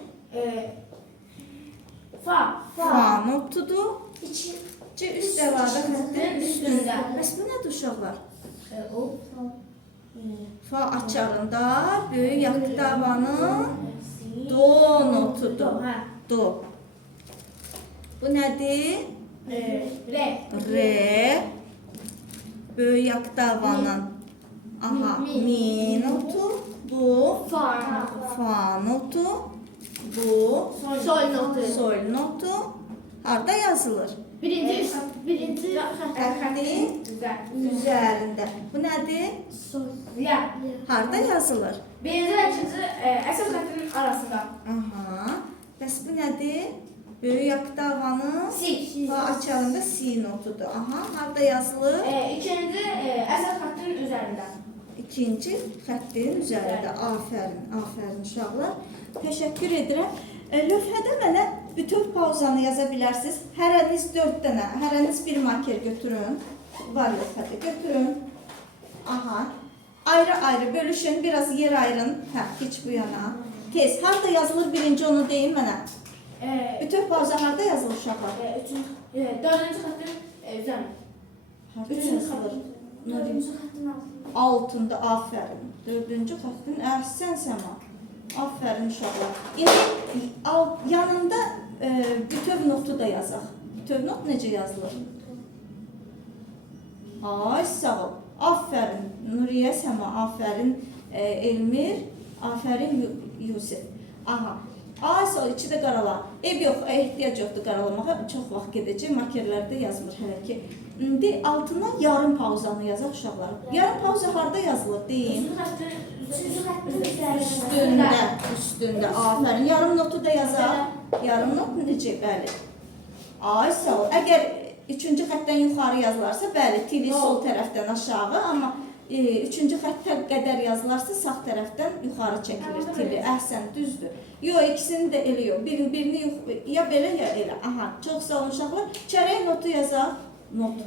Fa. Fa notudur. İki Üst əlavə xəttin Üstündə. Bəs bu nədir uşaqlar? O. Fa açarında böyük oktavanın do notudur. Hə. Do. Bu nədir? Re. Re. Böyük oktavanın aha, mi notu. Bu Fa. fa notu. Bu Sol notu. sol notu. Harda yazılır? Birinci Xəttin üzərində. Bu nədir? La. Harda yazılır? Birinci və ikinci əsas xəttinin arasında. Aha. Bəs bu nədir? Böyük oktavanın Si. fa açarında si notudur. Aha, harda yazılır? İkinci əsas xəttinin üzərində. İkinci xəttin üzərində. Afərin uşaqlar. Təşəkkür edirəm. Lövhədə mənə bütöv pauzanı yaza bilərsiniz. Hərəniz 4 dənə, hərəniz bir marker götürün. Var lövhədə, götürün. Aha. Ayrı-ayrı bölüşün, biraz yer ayırın. Hə, keç bu yana. Tez. Harda yazılır birinci onu deyin mənə. Bütöv pauza harda yazılır uşaqlar? Dördüncü xəttin üzərində. Harda Üçüncü yazılır? xəttin. Dördüncü xəttin altında. Altında, aferin. Dördüncü xəttin, əhsən Səma. Aferin uşaqlar. İndi yanında bütöv notu da yazaq. Bütöv not necə yazılır? Ay, sağ ol. Aferin Nuriyə, Səma, aferin Elmir, aferin Yusuf. Aha. Ay, sağ ol, içi də qarala. Yox, ehtiyac yoxdur qaralamağa. Çox vaxt gedəcək, makerlərdə yazmır hələ ki. İndi altından yarım pauzanı yazaq uşaqlar. Yarım pauza harda yazılır deyin. Üçüncü xəttin Üstündə, aferin. Yarım notu da yazaq. Yarım not necə? Bəli. Ay, sağ ol. Əgər üçüncü xətdən yuxarı yazılarsa, bəli, tili sol tərəfdən aşağı, amma üçüncü xəttə qədər yazılarsa, sağ tərəfdən yuxarı çəkilir tili. Əhsən, düzdür. Yox, ikisini də elə yox. Birini ya belə, ya elə. Aha, çox sağ olun uşaqlar. Çərək notu yazaq. Not.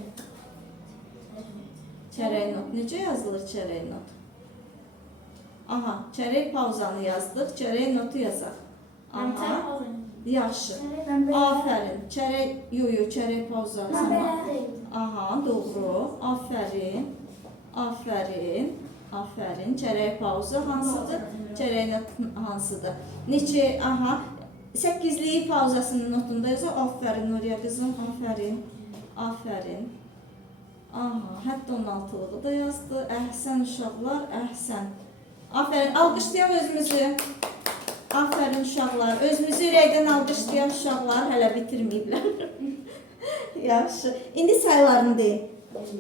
Çərək not. Necə yazılır çərək not? Aha, çərək pauzanı yazdıq. Çərək notu yazaq. Aha, yaxşı. Aferin. Çərək, çərək pauza. Aha, doğru. Aferin. Aferin. Aferin. Çərək pauza hansıdır? Çərək not hansıdır? Neçə? Aha. 8'liyi pauzasının notunda yazaq. Aferin Nuriyə qızım. Aferin. Aferin. Aha, hətta 16'lığı da yazdı. Əhsən uşaqlar, əhsən. Aferin. Alqışlayaq özümüzü. Aferin uşaqlar. Özümüzü ürəkdən alqışlayaq uşaqlar. Hələ bitirməyiblər. Yaxşı. İndi sayılarını deyin.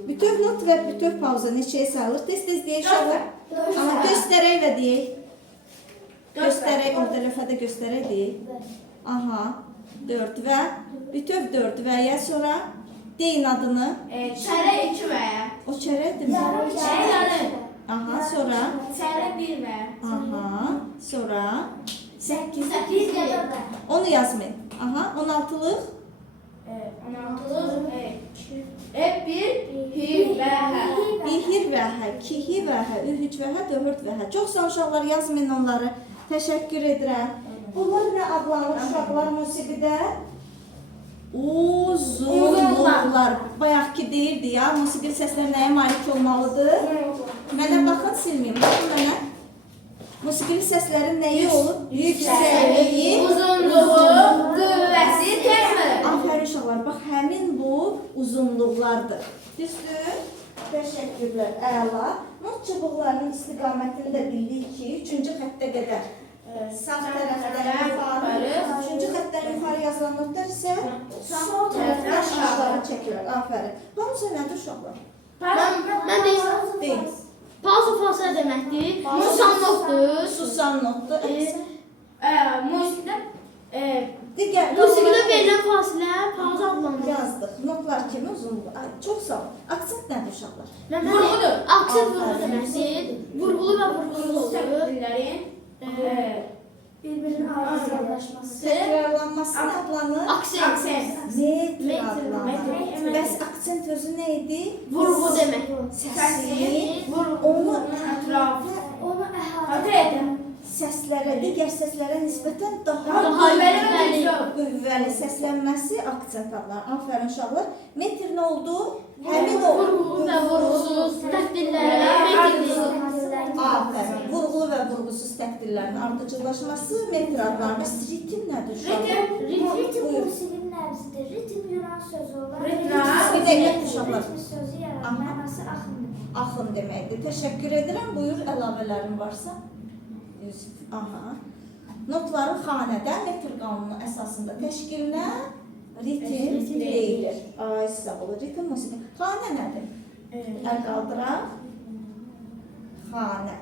Bütöv not və bütöv pauza neçəyə sayılır? Tez-tez deyək uşaqlar. Aha, göstərək və deyək. Göstərək, orada lövhədə göstərək deyək. Aha, 4 və bütöv 4 və ya sonra deyin adını. Çərək 2 və ya. O çərəkdir mi? Çərək. Aha, sonra. Çərək 1 və ya. Aha, sonra. 8 Onu yazmayın. Aha, 16'lıq. 16'lıq 1 hi və hə. Bir və hə, 2 və hə, 3 və hə, 4 və hə. Çox sağ uşaqlar, yazmayın onları. Təşəkkür edirəm. Bunlar nə adlanır uşaqlar musiqidə? Uzunluqlar. Bayaqki deyirdi ya, musiqili səslər nəyə malik olmalıdır? Mənə baxın, silməyim. Baxın mənə. Musiqili səslərin nəyi olur? Yüksəkliyi, Uzunluğu, qüvvəsi, tezməli. Aferin uşaqlar, bax həmin bu uzunluqlardır. Düzdür? Təşəkkürlər, əla. Not çubuqlarının istiqamətini də bildik ki, 3-cü xəttə qədər sağ tərəfdən yuxarı, 3-cü xəttdən yuxarı yazılan notlar isə sol tərəfdən aşağı çəkilir. Aferin. Pauza nədir uşaqlar? Mən deyim. Pauza fasilə deməkdir. Susan notdur. Susan notdur. Musiqidə Musiqidə verilən fasilə pauza adlanır. Yazdıq. Notlar kimi uzunluq. Çox sağ ol. Aksent nədir uşaqlar? vurğudur. Aksent vurğu deməkdir. Vurğulu və vurğulu Təqdirlərin bir-birinin ayrı-ayrılaşması. Təkrarlanması nə adlanır? Aksent. Metr adlanır. Bəs aksent özü nə idi? Vurğu demək. Səsi, onu ətrafı, Onu əhatə edən. səslərə, digər səslərə nisbətən daha qüvvəli səslənməsi aksent adlanır. Aferin uşaqlar. Metr nə oldu? Həmin o Vurğulu və vurğusuz təqdirlərə Aferin. Vurğulu və vurğusuz təqdirlərin ardıcıllaşması metr adlanır. Bəs ritim nədir uşaqlar? Ritim musiqinin nəbzidir. Ritim Yunan sözü olan. Bir dəqiqə uşaqlar. Ritm sözü yaradan mənası axındır. Axın deməkdir. Təşəkkür edirəm. Buyur, əlavələrin varsa. Aha. Notların xanədə metr qanunu əsasında təşkilinə ritim deyilir. Ay, sağ olun. Ritim musiqi. Xanə nədir? Əl qaldıraq. Xanə.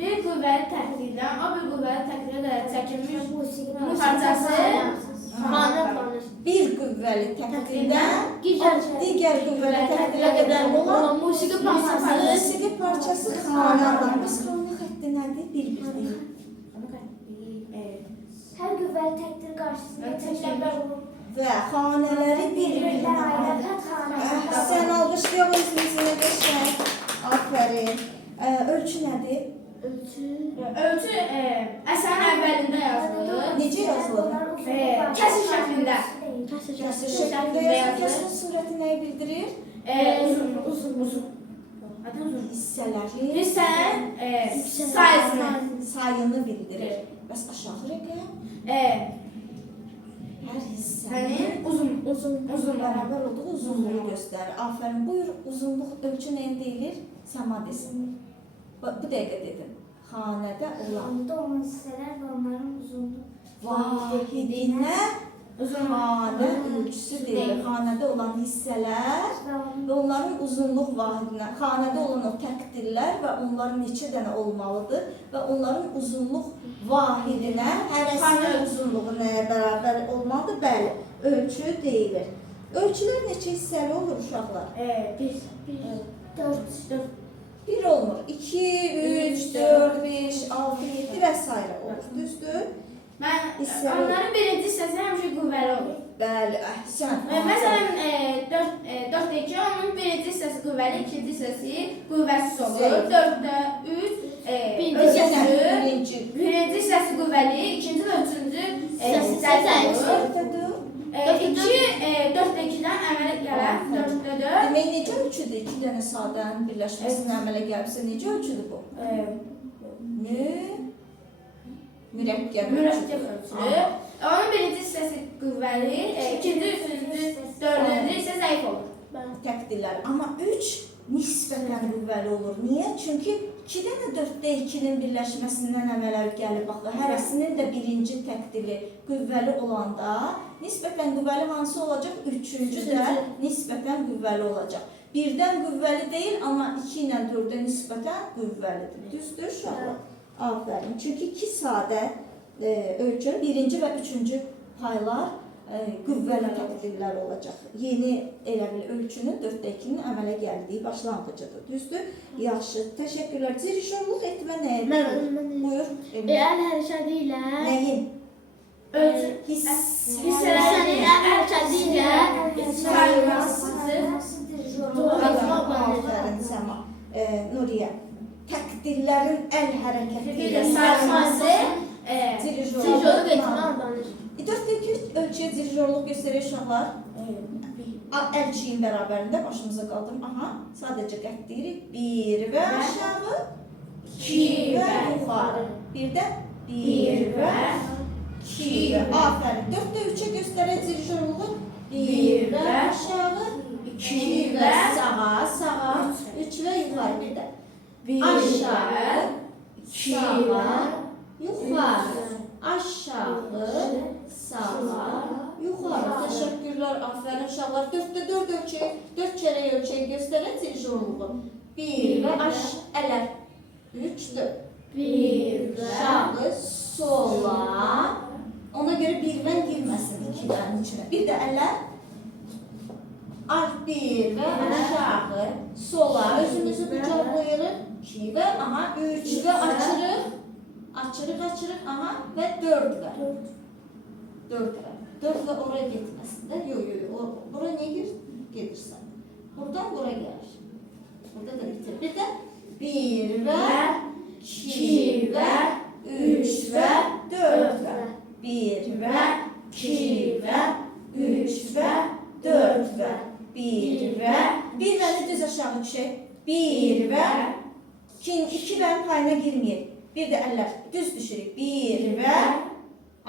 bir qüvvəli təqdirdən o bir qüvvəli təqdirə qədər çəkilmiş Musiqinin parçası xanə adlanır. Bir qüvvəli təqdirdən digər qüvvəli təqdirə qədər olan musiqi parçası. musiqi parçası xanə adlanır. Biz xanə xətti nədir? Bir-bir deyil. Hər qüvvəli təqdir qarşısında təkrar olub. Və xanələri bir-birinə ayırır. Sən alqışlayaq özünüzünə qəşəng. Aferin. Ölçü nədir? Ölçü əsərin əvvəlində yazılır. Necə yazılır? Kəsir şəklində. Kəsir şəklində yazılır. Kəsir surəti nəyi bildirir? Uzun. Adı uzun. Hissələri, Hissənin sayısını. sayını bildirir. Bəs aşağı rəqəm? Hər hissənin Uzun. bərabər olduğu uzunluğu göstərir. Afərin, buyur, uzunluq ölçü nəyə deyilir? Səma desin. Bu dəqiqə dedim. Xanədə olan olan hissələr və onların uzunluğu. vahidinə xanə ölçüsü deyilir. Xanədə olan hissələr və onların uzunluq vahidinə, xanədə olan o təqdirlər və onların neçə dənə olmalıdır və onların uzunluq vahidinə hərəsinin uzunluğu nəyə bərabər olmalıdır? Bəli, ölçü deyilir. Ölçülər neçə hissəli olur uşaqlar? 4. 1 olmur. 2, 3, 4, 5, 6, 7 və s. olur. Düzdür? Onların birinci hissəsi həmişə qüvvəli olur. Bəli, əhsən. Məsələn, 4-2 onun birinci hissəsi qüvvəli, ikinci hissəsi qüvvəsiz olur. 4-də 3 birinci hissəsi qüvvəli, ikinci və üçüncü zəif olur. 4-də 2-dən əmələ gələn 4-də 4. Demək, necə ölçüdür? 2 dənə sadənin birləşməsinin əmələ gəlibsə, necə ölçüdür bu? Mürəkkəb ölçü. Onun birinci hissəsi qüvvəli, ikinci, üçüncü, dördüncü isə zəif olur. Təqdirlər. Amma 3 nisbətən qüvvəli olur. Niyə? Çünki 2 dənə 4-də 2-nin birləşməsindən əmələ gəlib. Bax, hərəsinin də birinci təqdiri qüvvəli olanda nisbətən qüvvəli hansı olacaq? Üçüncü də nisbətən qüvvəli olacaq. 1-dən qüvvəli deyil, amma 2 ilə 4-də nisbətən qüvvəlidir. Düzdür uşaqlar? Afərin. Çünki 2 sadə ölçünün birinci və üçüncü paylar qüvvəli təqdirlər olacaq. Yeni elə bil ölçünün 4-də 2-nin əmələ gəldiyi başlanğıcıdır. Düzdür? Yaxşı. Təşəkkürlər. Dirişorluq etmə nəyə? Buyur. Əl hərəkəti ilə Nəyin? Hissələrin hərəkəti ilə sayılmasıdır. Afərin Səma. Nuriyə. Təqdirlərin əl hərəkəti ilə sayılması dirijorluq etmə adlanır. 4-də 2 ölçüyə dirijorluq göstərir uşaqlar. Əlçiyin bərabərində başımıza qaldırım. Aha, sadəcə qət deyirik. 1 və aşağı, 2 və yuxarı. Bir də 1 və 2 və afərin. 4-də 3-ə göstərək dirijorluğu. 1 və aşağı, 2 və sağa, 3 və yuxarı. Bir də aşağı, sağa, yuxarı. Aşağı, sağa, yuxarı. Təşəkkürlər, afərin uşaqlar. 4-də 4 ölçək, 4 kərə ölçək göstərək dirijorluğu. 1 və ələr. 3, 4. 1 və aşağı, sola. Ona görə 1 və girməsin 2-lərin içinə. Bir də ələr. 1 və aşağı, sola. Özümüzü qucaqlayırıq. 2 və, 3 və açırıq. Açırıq, və 4 və. 4 və. 4 və oraya getməsin də. Yox. Buraya niyə gedirsən? Buradan buraya gəlir. Burada da bitir. Bir də 1 və, 2 və, 3 və, 4 və. 1 və, 2 və, 3 və, 4 və. 1 və, 1 vəni düz aşağı düşək. 1 və, 2 vənin payına girməyək. Bir də əllər düz düşürük. 1 və,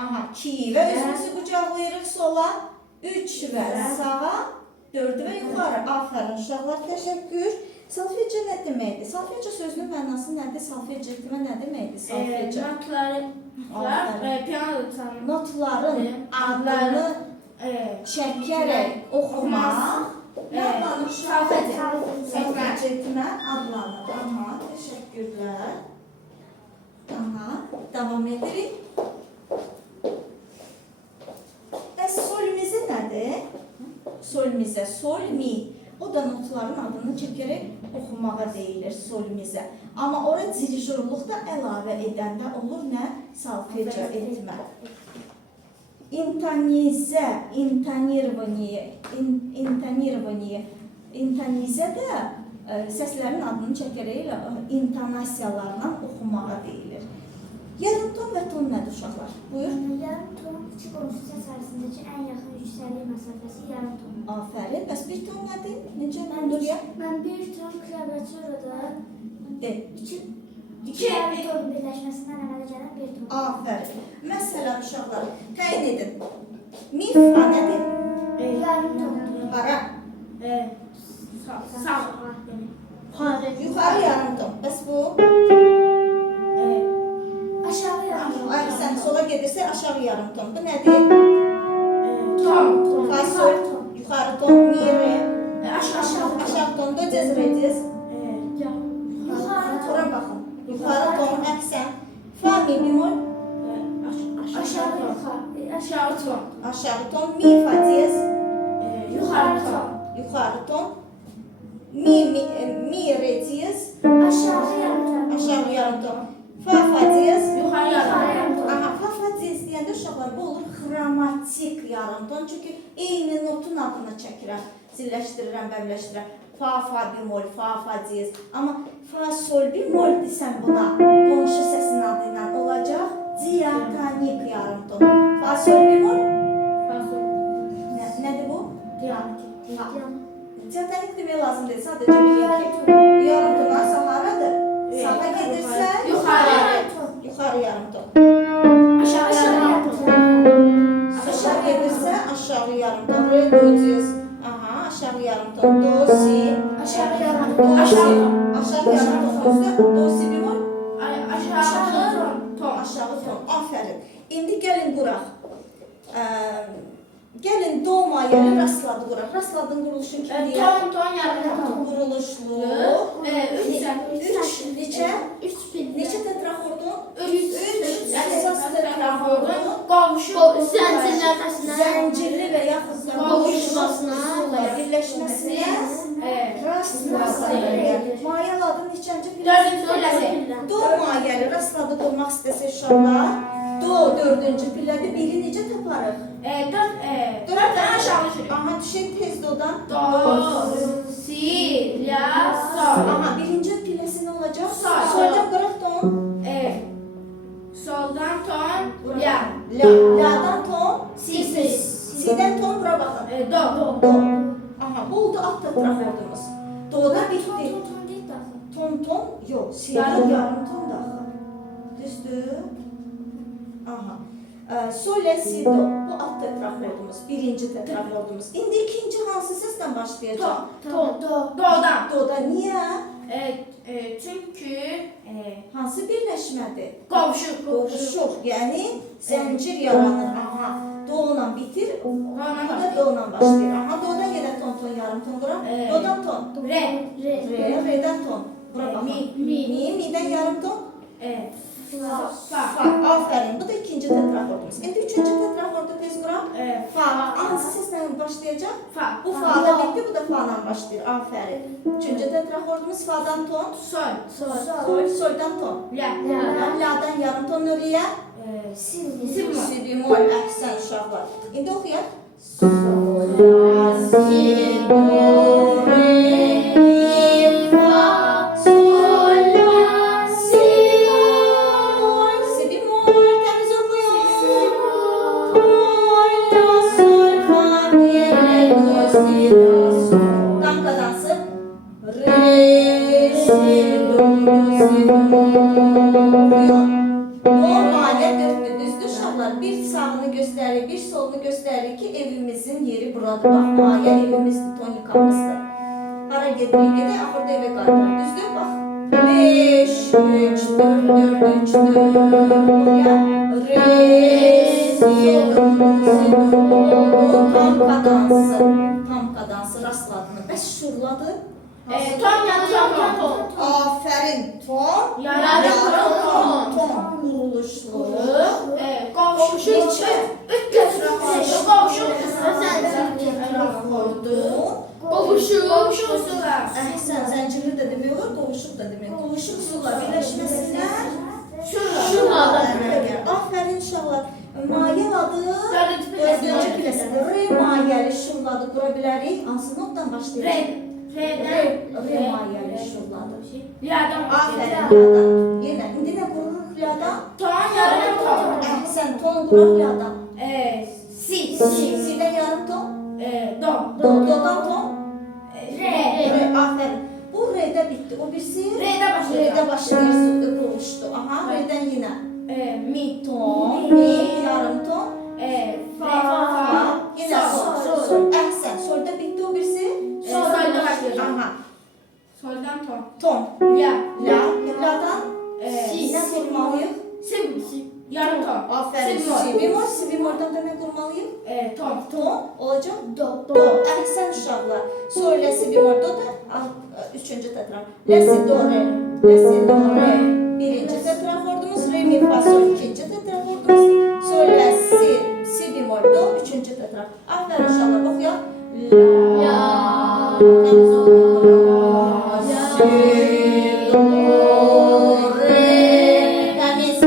2 və özümüzü qucaqlayırıq sola. 3 və sağa, 4 və yuxarı. Afərin uşaqlar, təşəkkür. Salfeca nə deməkdir? Salfeca sözünün mənası nədir? Salfeca etmə nə deməkdir? Salfeca. Notların adlarını çəkərək oxumaq. Nə adlanır? Salfeca etmə adlanır. Təşəkkürlər. Davam edirik. Solmizə nədir? Solmizə, sol, mi. O da notların adını çəkərək oxumağa deyilir solmizə. Amma ora dirijorluq da əlavə edəndə olur nə? Salfeca etmə. İntonizə, intonirvaniyə. İntonizə də səslərin adını çəkərək intonasiyalarla oxumağa deyilir. Yarım ton və ton nədir uşaqlar? Buyur. Yarım ton iki qonşu səs arasındakı ən yaxın yüksəklik məsafəsi yarım ton. Afərin. Bəs bir ton nədir? Necə Mən Nuriyə? bir ton klaviaturada De. iki yarım ton birləşməsindən əmələ gələn bir ton. Afərin. Məsələn uşaqlar, təyin edin. Mi fa nədir? Yarım ton. Hara? Sağ. Yuxarı yarım ton. Bəs bu? Aşağı yarım ton. Ay, sən sola gedirsə aşağı yarım ton. Bu nədir? Ton. Fa sol. Yuxarı ton, mi, re. Aşağı. Aşağı ton, do, cez, re, cez. Yuxarı ton. Ora baxın. Yuxarı ton, əksən. Fa, mi, bemol. Aşağı yuxarı. Aşağı ton. Aşağı ton, mi, fa, cez. Yukarı ton. Yuxarı ton. Mi, re, cez. Aşağı yarım ton. Aşağı yarım ton. Fa, fa, cez. Yukarı yarım ton. Aha, fa, fa, cez deyəndə uşaqlar bu olur xromatik yarım ton. Çünki eyni notun adını çəkirəm. Zilləşdirirəm, bəmləşdirirəm. Fa, fa, bemol, fa, fa, cez. Amma fa, sol, bemol desəm buna qonşu səsin adı ilə olacaq. Diatonik yarım ton. Fa, sol, bemol. Nədir bu? Diatonik demək lazım deyil. Sadəcə bilin ki, yarım ton asal haradır? Sağa gedirsə Yuxarı. yuxarı yarım ton. Aşağı yarım ton. Aşağı gedirsə aşağı yarım ton. Re, do, cez. Aha, aşağı yarım ton. Do, si. Aşağı yarım Do, ton. si. Aşağı yarım ton. Düzdür? Do, si bemol. Aşağı ton. Aşağı ton. Afərin. İndi gəlin quraq. Gəlin do mayəli rastladı quraq. Rastladın quruluşun kimi deyək. Ton yarım ton. Quruluşlu. Üç neçə tetrahordon? Üç əsas tetrahordon. Zəncirli və yaxud da Qovuşmasına, birləşməsinə rastladı. Mayəl adı neçənci Dördüncü pilləsi? pilləsi. Do mayəli rastladı qurmaq istəsə uşaqlar. Do dördüncü pillədir. Biri necə taparıq? Dört tane aşağı düşürüyor. Aha, düşün tez dodan. Do, si, la, sol. Aha, birinci pilləsi nə olacaq? Sol. Soldan qıraq ton. Soldan ton, la. La. La'dan ton. Si. Si'dən ton bura baxın. Do. Do. Aha, bu oldu alt tetrahordumuz. Do'da bitti. Ton. Yox. Si'dən yarım ton daxil. Düzdür? Aha. Sol, la, si, do. Bu alt tetrahordumuz. Birinci tetrahordumuz. İndi ikinci hansı səsdən başlayacaq? Do'dan. Do'da niyə? Çünkü Hansı birləşmədir? qovuşuq. Qovuşuq, yəni zəncir yaranır. Aha, do-la bitir, Do'dan da do-la başlayır. Aha, do-dan yenə ton, yarım ton qura. Do-dan ton. Re. Re'dən ton. Bura baxın. Mi. Mi'dən yarım ton. Fa. Fa. Afərin. Bu da ikinci tetrahordumuz. İndi üçüncü tetrahordu tez qura. Fa. Hansı səslə başlayacaq? Fa. Bu fa-la bitti, bu da fa-la başlayır. Afərin. Üçüncü tetrahordumuz fa'dan ton. Sol. Soldan ton. La. La'dan yarım ton Nuriyə. Si. Si bemol, əhsən uşaqlar. İndi oxuyaq. Sol, si, do, re, mi, fa, sol, la, si bemol. Si bemol, təmiz oxuyaq. Sol, la, sol, fa, mi, re, do, si, la, sol. Damga dansı. Re, si, do, si, do. Oxuyaq. Normalə dörddür, düzdür uşaqlar. Bir sağını göstərir, bir solunu göstərir ki, evimizin yeri buradır. Bax, maya evimizdir, tonikamızdır. Hara gedirik, axırda evə qayıdırıq, düzdür? Bax, 5, 3, 4, 4, 3, 4, oxuyaq. Re, si, do, si, do, tam kadansı. Tam kadansı rastladığını. Bəs şurladı? Ton yarım ton. Afərin, ton. Yarım ton. Ton. Quruluşlu. Qovuşuq. Üç tetrahordu. Qovuşuq. Qovuşuq. Əhsən, zəncirli də demək olur, qovuşuq da demək. Qovuşuq sulla birləşməsindən Şurada. Afərin uşaqlar. Mayəl adı dördüncü piləsidir. Re mayəli şurladı qura bilərik. Hansı notdan başlayır? Re. Remayəli şovladır. Liyadan Aferin liyadan. Yenə, indi nə quruluq liyadan? Ton, yarım ton. Əhsən, ton quraq liyadan. Si. Sidən yarım ton? Do. Dodan ton? Re. Aferin. Bu redə bitdi. O birisi? Re'də başlayır. Redə başlayır, quruluşdu. Aha, redən yenə. Mi. Ton, mi, yarım ton. Fa. Yenə sol. Əhsən, solda bitdi o birisi? Solda başlayır. Aha, Soldan ton. ton. La. Ladan? Si. Nə qurmalıyıq? Si. Yarım ton. Aferin. Si bemol. Si bemoldan da nə qurmalıyıq? Ton. Ton olacaq do. Əhsən uşaqlar. Sonra la si bemol do da üçüncü tətrar. La si do re. La si do re. Birinci tetrafordumuz. Re mi fa sol ikinci tetrafordumuz. Sonra la si bemol do üçüncü tetraf. Aferin uşaqlar. Oxuyaq. La. Təmiz oldu. La si do re. Təmiz.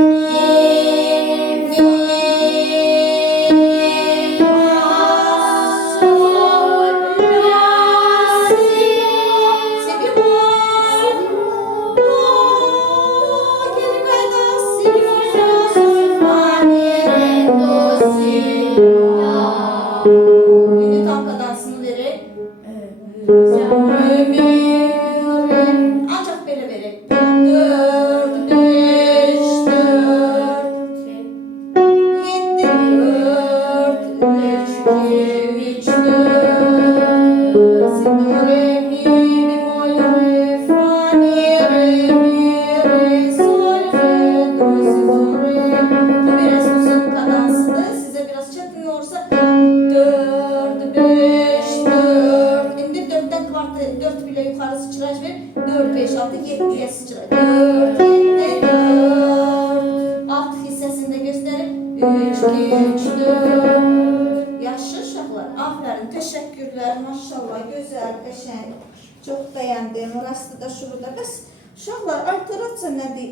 Yeni tam kadansını verir. Ancak böyle verir. 4, 5, 4, 7, 4, 3, 2, 3, 4. Si, do, re, mi, bemol, re, fa, mi, re, sol, re, do, si, do, re. Bu biraz uzun kadansıdır. Size biraz çetin olursa 4, 5, 4. Şimdi 4'ten kvartı 4 bile yukarı sıçraç ver. 4, 5, 6, 7'ye sıçraç. 4, 7, 4. Alt hissesini de gösterip 3, 2, 3, 4. Yaşlı uşaqlar. Aferin. Teşekkürler. Maşallah. Güzel, qəşəng. Çok beğendim. Orası da şurada. Bəs uşaqlar alterasiya nədir?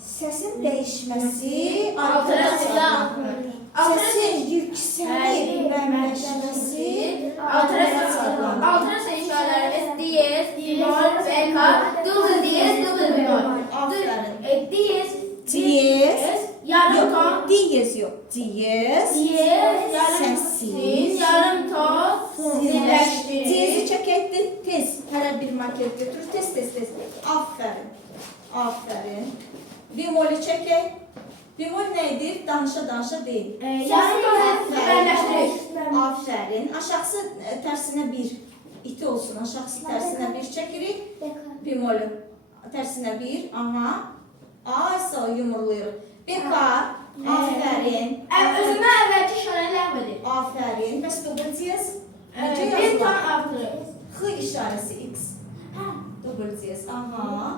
Səsin dəyişməsi alterasiya. Səsin yüksəlməsi Alterasiya işarələrimiz diyez, bemol, beka, double diyez, double bemol. Aferin. Diyez, Diyez. yarım ton. Yok, diyez yok. Diyez. Diyez, yarım Sessiz. yarım ton. Birləşdirir. Diyezi çəkəkdir. Tez. Hər bir maket götür. Tez. Aferin. Aferin. Bemolü çəkək. Bemol neydi? Danışa deyil. Yarım ton birləşdirir. Aferin. Aşağısı tersine bir. İti olsun. Aşağısı tersine bir çekirik. Bemolü tersine bir. Aha. Asa yumurluyuruq. Beka. Aferin. Özümə əvvəlki işarəni ləğv edir. Aferin. Bəs double diyez? Necə Bir yazılır? ton artırır. X işarəsi X. Double diyez. Aha.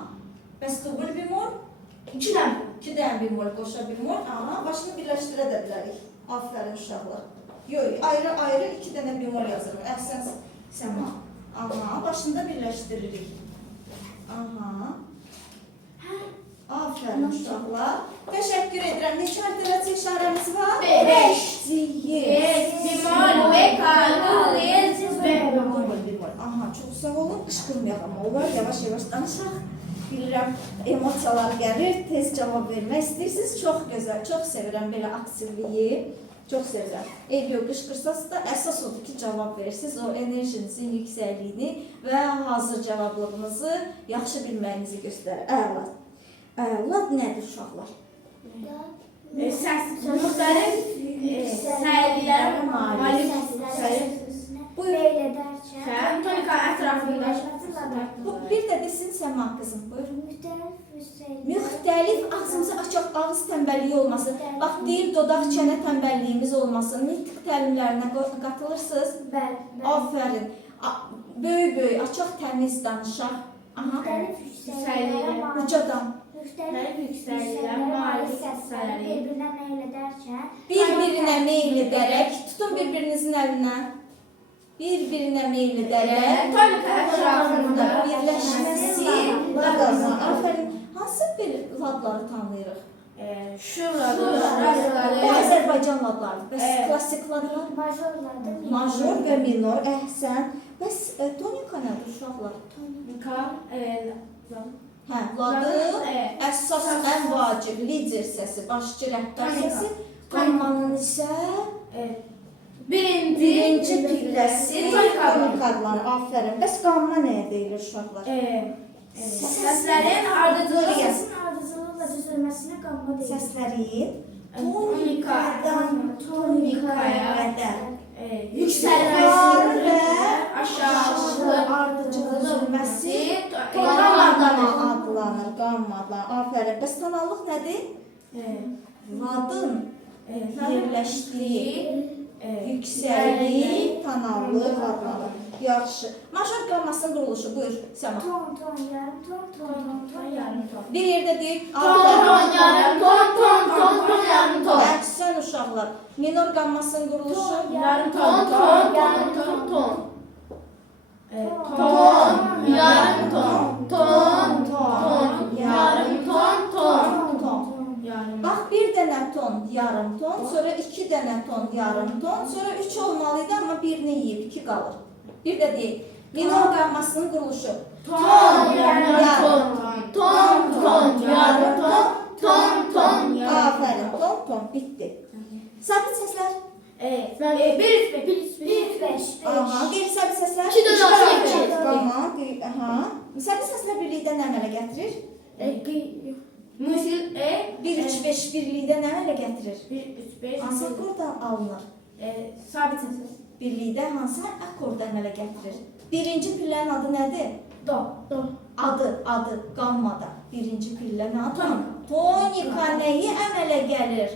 Bəs double bemol? 2 dənə. 2 dənə bemol qoşa bemol. Aha. Başını birləşdirə də bilərik. Aferin uşaqlar. Yox, ayrı 2 dənə bemol yazırıq. Əhsən Səma. Aha. Başını da birləşdiririk. Aha. Aferin uşaqlar. Təşəkkür edirəm. Neçə alterasiya işarəmiz var? 5. Diyez. Bemol, beka, double diyez, bemol. Aha, çox sağ olun. Qışqırmayaq amma olar. Yavaş danışaq. Bilirəm, emosiyalar gəlir, tez cavab vermək istəyirsiniz. Çox gözəl, çox sevirəm belə aktivliyi. Çox sevirəm. Yox, qışqırsaz da əsas odur ki, cavab verirsiniz. O enerjinizin yüksəkliyini və hazır cavablığınızı yaxşı bilməyinizi göstərir. Əla. Əla nədir uşaqlar? Səs, müxtəlif səyirlərə malik səyir. Buyur ederken. Sən tonika ətrafında. Bir də desin Səma qızım, buyur. Müxtəlif Müxtəlif ağzımızı açaq, ağız tənbəlliyi olmasın. Bax, dil, dodaq, çənə tənbəlliyimiz olmasın. Nitq təlimlərinə qatılırsınız. Aferin. Böyük, açaq, təmiz danışaq. Aha. Ucadan. Müxtəlif yüksəkliklər, malik səslər bir-birinə meyl edərkən Bir-birinə meyl edərək, tutun bir-birinizin əlindən. Bir-birinə meyl edərək, Tonika ətrafında. birləşməsi ladlar. Aferin. Hansı bir ladları tanıyırıq? Şuradır, rasları, Bu Azərbaycan adları. Bəs klassik adlar? Majorlarda Major və minor. Əhsən. Bəs tonika nədir uşaqlar? Tonika, Hə, ladı əsas ən vacib lider səsi, başçı rəhbər səsi. Qammanın isə birinci pilləsi tonika adlanır. Afərin. Bəs qamma nəyə deyilir uşaqlar? Səslərin ardıcılığı. Səsin ardıcılıqla düzülməsinə qamma deyilir. Səslərin Tonikadan tonikaya qədər yüksəlməsi və aşağı ardıcılığı düzülməsi qamma adlanır. Qamma adlanır. Afərin. Bəs tonallıq nədir? Ladın yerləşdiyi yüksəklik tonallıq adlanır. Yaxşı. Major qammasının quruluşu. Buyur Səma. Ton, yarım ton, yarım ton. Bir yerdə deyil. Ton, yarım ton, yarım ton. Əksən uşaqlar. Minor qammasının quruluşu. Yarım ton, ton, yarım ton. Ton, yarım ton, yarım ton. Bax, bir dənə ton, yarım ton, sonra iki dənə ton, yarım ton, sonra üç olmalıydı, amma birini yiyib, iki qalır. Bir də deyil. Minor qammasının quruluşu. Ton, yarım ton, yarım ton. Afərin, ton, bitdi. Sabit səslər. Bir, beş. Aha, qeyri-sabit səslər. İki dənə sabit. Tamam, sabit səslər birlikdə nə əmələ gətirir? Müsil 1, 3, 5 birlikdə nə əmələ gətirir? 1, 3, 5. Hansı akkordan alınır? Sabit səs. Birlikdə hansı akkorda əmələ gətirir? Birinci pillənin adı nədir? Do. Adı, qammada. Birinci pillənin adı? Tonika nəyi əmələ gəlir?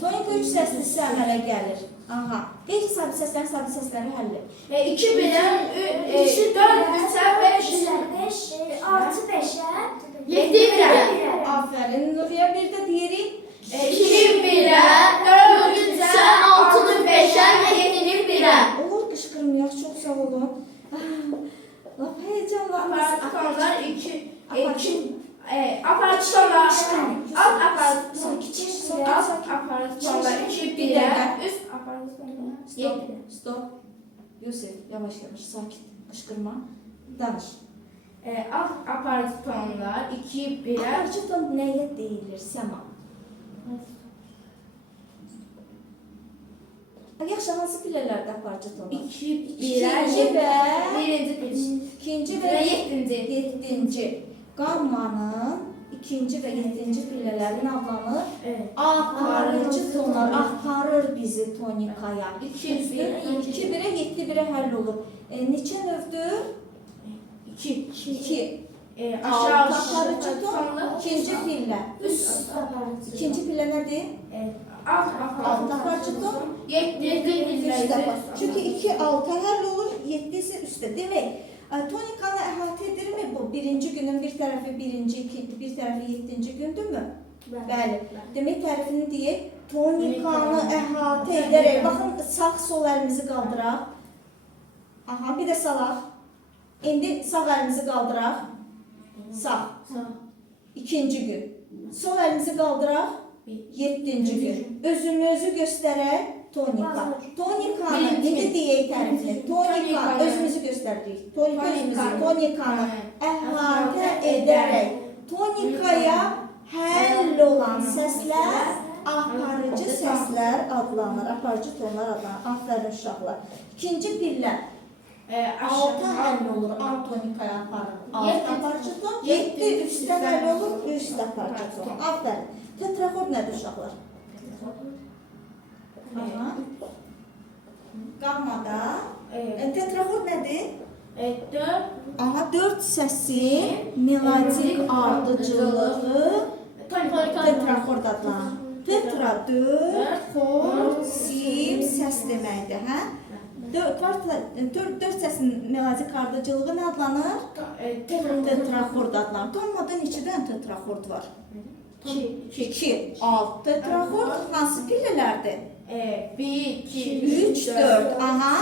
Tonika üç səslisi əmələ gəlir. Aha. Qeyri-sabit səslərin sabit səsləri həll et. 2 birəm, 4, 3-ə, 5, 6, 5'e. 7 birəm. Afərin Nuriyə, bir də deyirik. 2 birəm, 4, 3-ə, 6, 5-ə, 7 birəm. Olur, qışqırmayaq, çox sağ olun. Laf heyecanlanmaz. Aparatlar 2. Aparatlar. Alt aparatlar 2 birəm, üst aparatlar 7. Stop. Yusuf, yavaş yavaş, sakit. Qışqırma. Danış. Alt aparatlar 2 birəm. Aparıcı ton nəyə deyilir, Səma? Yaxşı, hansı pillələrdə aparıcı ton? 2 İkinci və ikinci və yeddinci. yeddinci. Qammanın ikinci və yeddinci pillələrin adlanır. Aparıcı tonlar aparır bizi tonikaya. 2 birə 7 birə həll olur. Neçə növdür? 2. Aşağı Aparıcı ton, ikinci pillə. üst İkinci pillə nədir? alt aparıcı ton, 7 üst aparıcı. Çünki 2 alta həll olur, 7 isə üstə. Demək, tonikanı əhatə edirmi bu? Birinci günün bir tərəfi birinci, bir tərəfi 7-ci gündürmü? Bəli. Demək, tərifini deyək. Tonikanı əhatə edərək. Baxın, sağ sol əlimizi qaldıraq. Aha, bir də salaq. İndi sağ əlimizi qaldıraq. Sağ. İkinci gün. Sol əlimizi qaldıraq. 7-ci gün. Özünü göstərək. Tonika. Tonikanı, indi deyək tərifini. Tonika, özümüzü göstəririk. Tonika özümüzü. Tonikanı əhatə edərək. Tonikaya həll olan səslər aparıcı səslər adlanır. Aparıcı tonlar adlanır. Afərin uşaqlar. İkinci pillə. Alta həll olur, alt tonikaya aparır. Alt aparıcı ton, 7 üstə həll olur, üst aparıcı ton. Afərin. Tetraxord nədir uşaqlar? Qammada. Tetraxord nədir? 4 səsin melodik ardıcılığı tetraxord adlanır. Tetra 4, xord, sim, səs deməkdir, hə? 4 səsin melodik ardıcılığı nə adlanır? Tetraxord adlanır. Qammada neçə dənə tetraxord var? 2. Alt tetraxord hansı pillələrdir? 1, 2, 3, 4. Aha.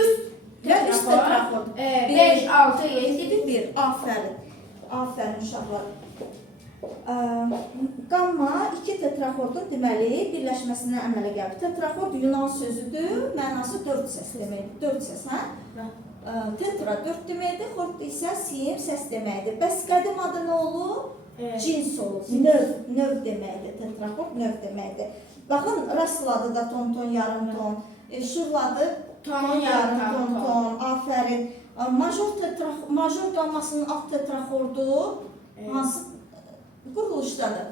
Üst tetraxord. 5, 6, 7, 1. Afərin. Afərin uşaqlar. Qamma iki tetraxordun deməli birləşməsinə əmələ gəlir. Tetraxord Yunan sözüdür, mənası 4 səs deməkdir. 4 səs, hə? Tetra 4 deməkdir, xord isə sim səs deməkdir. Bəs qədim adı nə olur? Cins olur. Növ deməkdir. Tetraxord növ deməkdir. Baxın, rastladı da ton, yarım ton. Şurladı ton, yarım ton. Afərin. Major qammasının alt tetraxordu hansı quruluşdadır?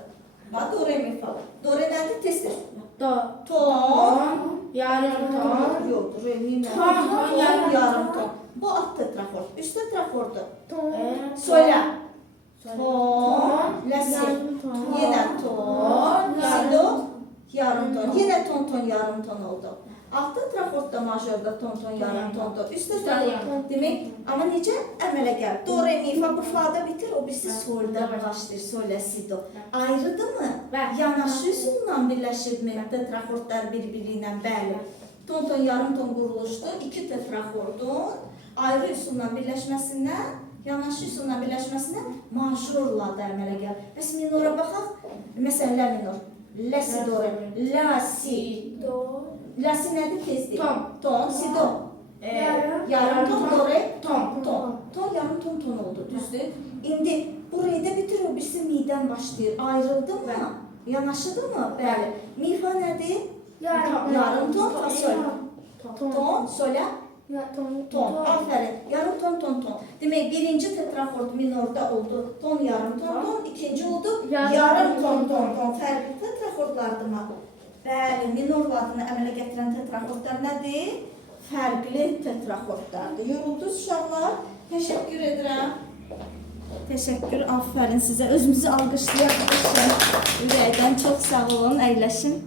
Do, re, mi, fa. Do, re nədir? Tezdir. Ton, yarım ton. Yox, re, mi, Ton, yarım ton. Bu alt tetraxord. Üst tetraxordu. Söylə. Ton, la, si. Yenə ton, si, do, yarım ton. Yenə ton, yarım ton oldu. Alt tetraxordda majorda ton, yarım tondur. Üst tetraxord demək, amma necə əmələ gəlir? Do, re, mi, fa, bu fa'da bitir, o birisi solda başlayır, sol, la, si, do. Ayrıdır mı? Yanaşı üsulla birləşirmi tetraxordlar bir-biri ilə? Bəli. Ton, yarım ton quruluşdur. İki tetraxordun ayrı üsulla birləşməsindən, yanaşı üsulla birləşməsindən majorla da əmələ gəlir. Bəs minora baxaq. Məsələn, la minor. La, si, do, re. La, si, do. La, si nədir? Tezdir. Ton, si, do. Yarım ton, do, re. Ton, yarım ton oldu. Düzdür. İndi bu re'də bitir, o birisi mi'dən başlayır. Ayrıldı mı? Yanaşıdı mı? Bəli. Mi, fa nədir? Yarım ton, fa, sol. Ton, solə. Ton, afərin. Yarım ton. Demək, birinci tetraxord minorda oldu. Ton, yarım ton. İkinci oldu. Yarım ton. Fərqli tetraxordlardır mı? Bəli, minorlu adını əmələ gətirən tetraxordlar nədir? Fərqli tetraxordlardır. Yoruldunuz uşaqlar. Təşəkkür edirəm. Təşəkkür, afərin sizə. Özümüzü alqışlayaq. Ürəkdən çox sağ olun, əyləşin.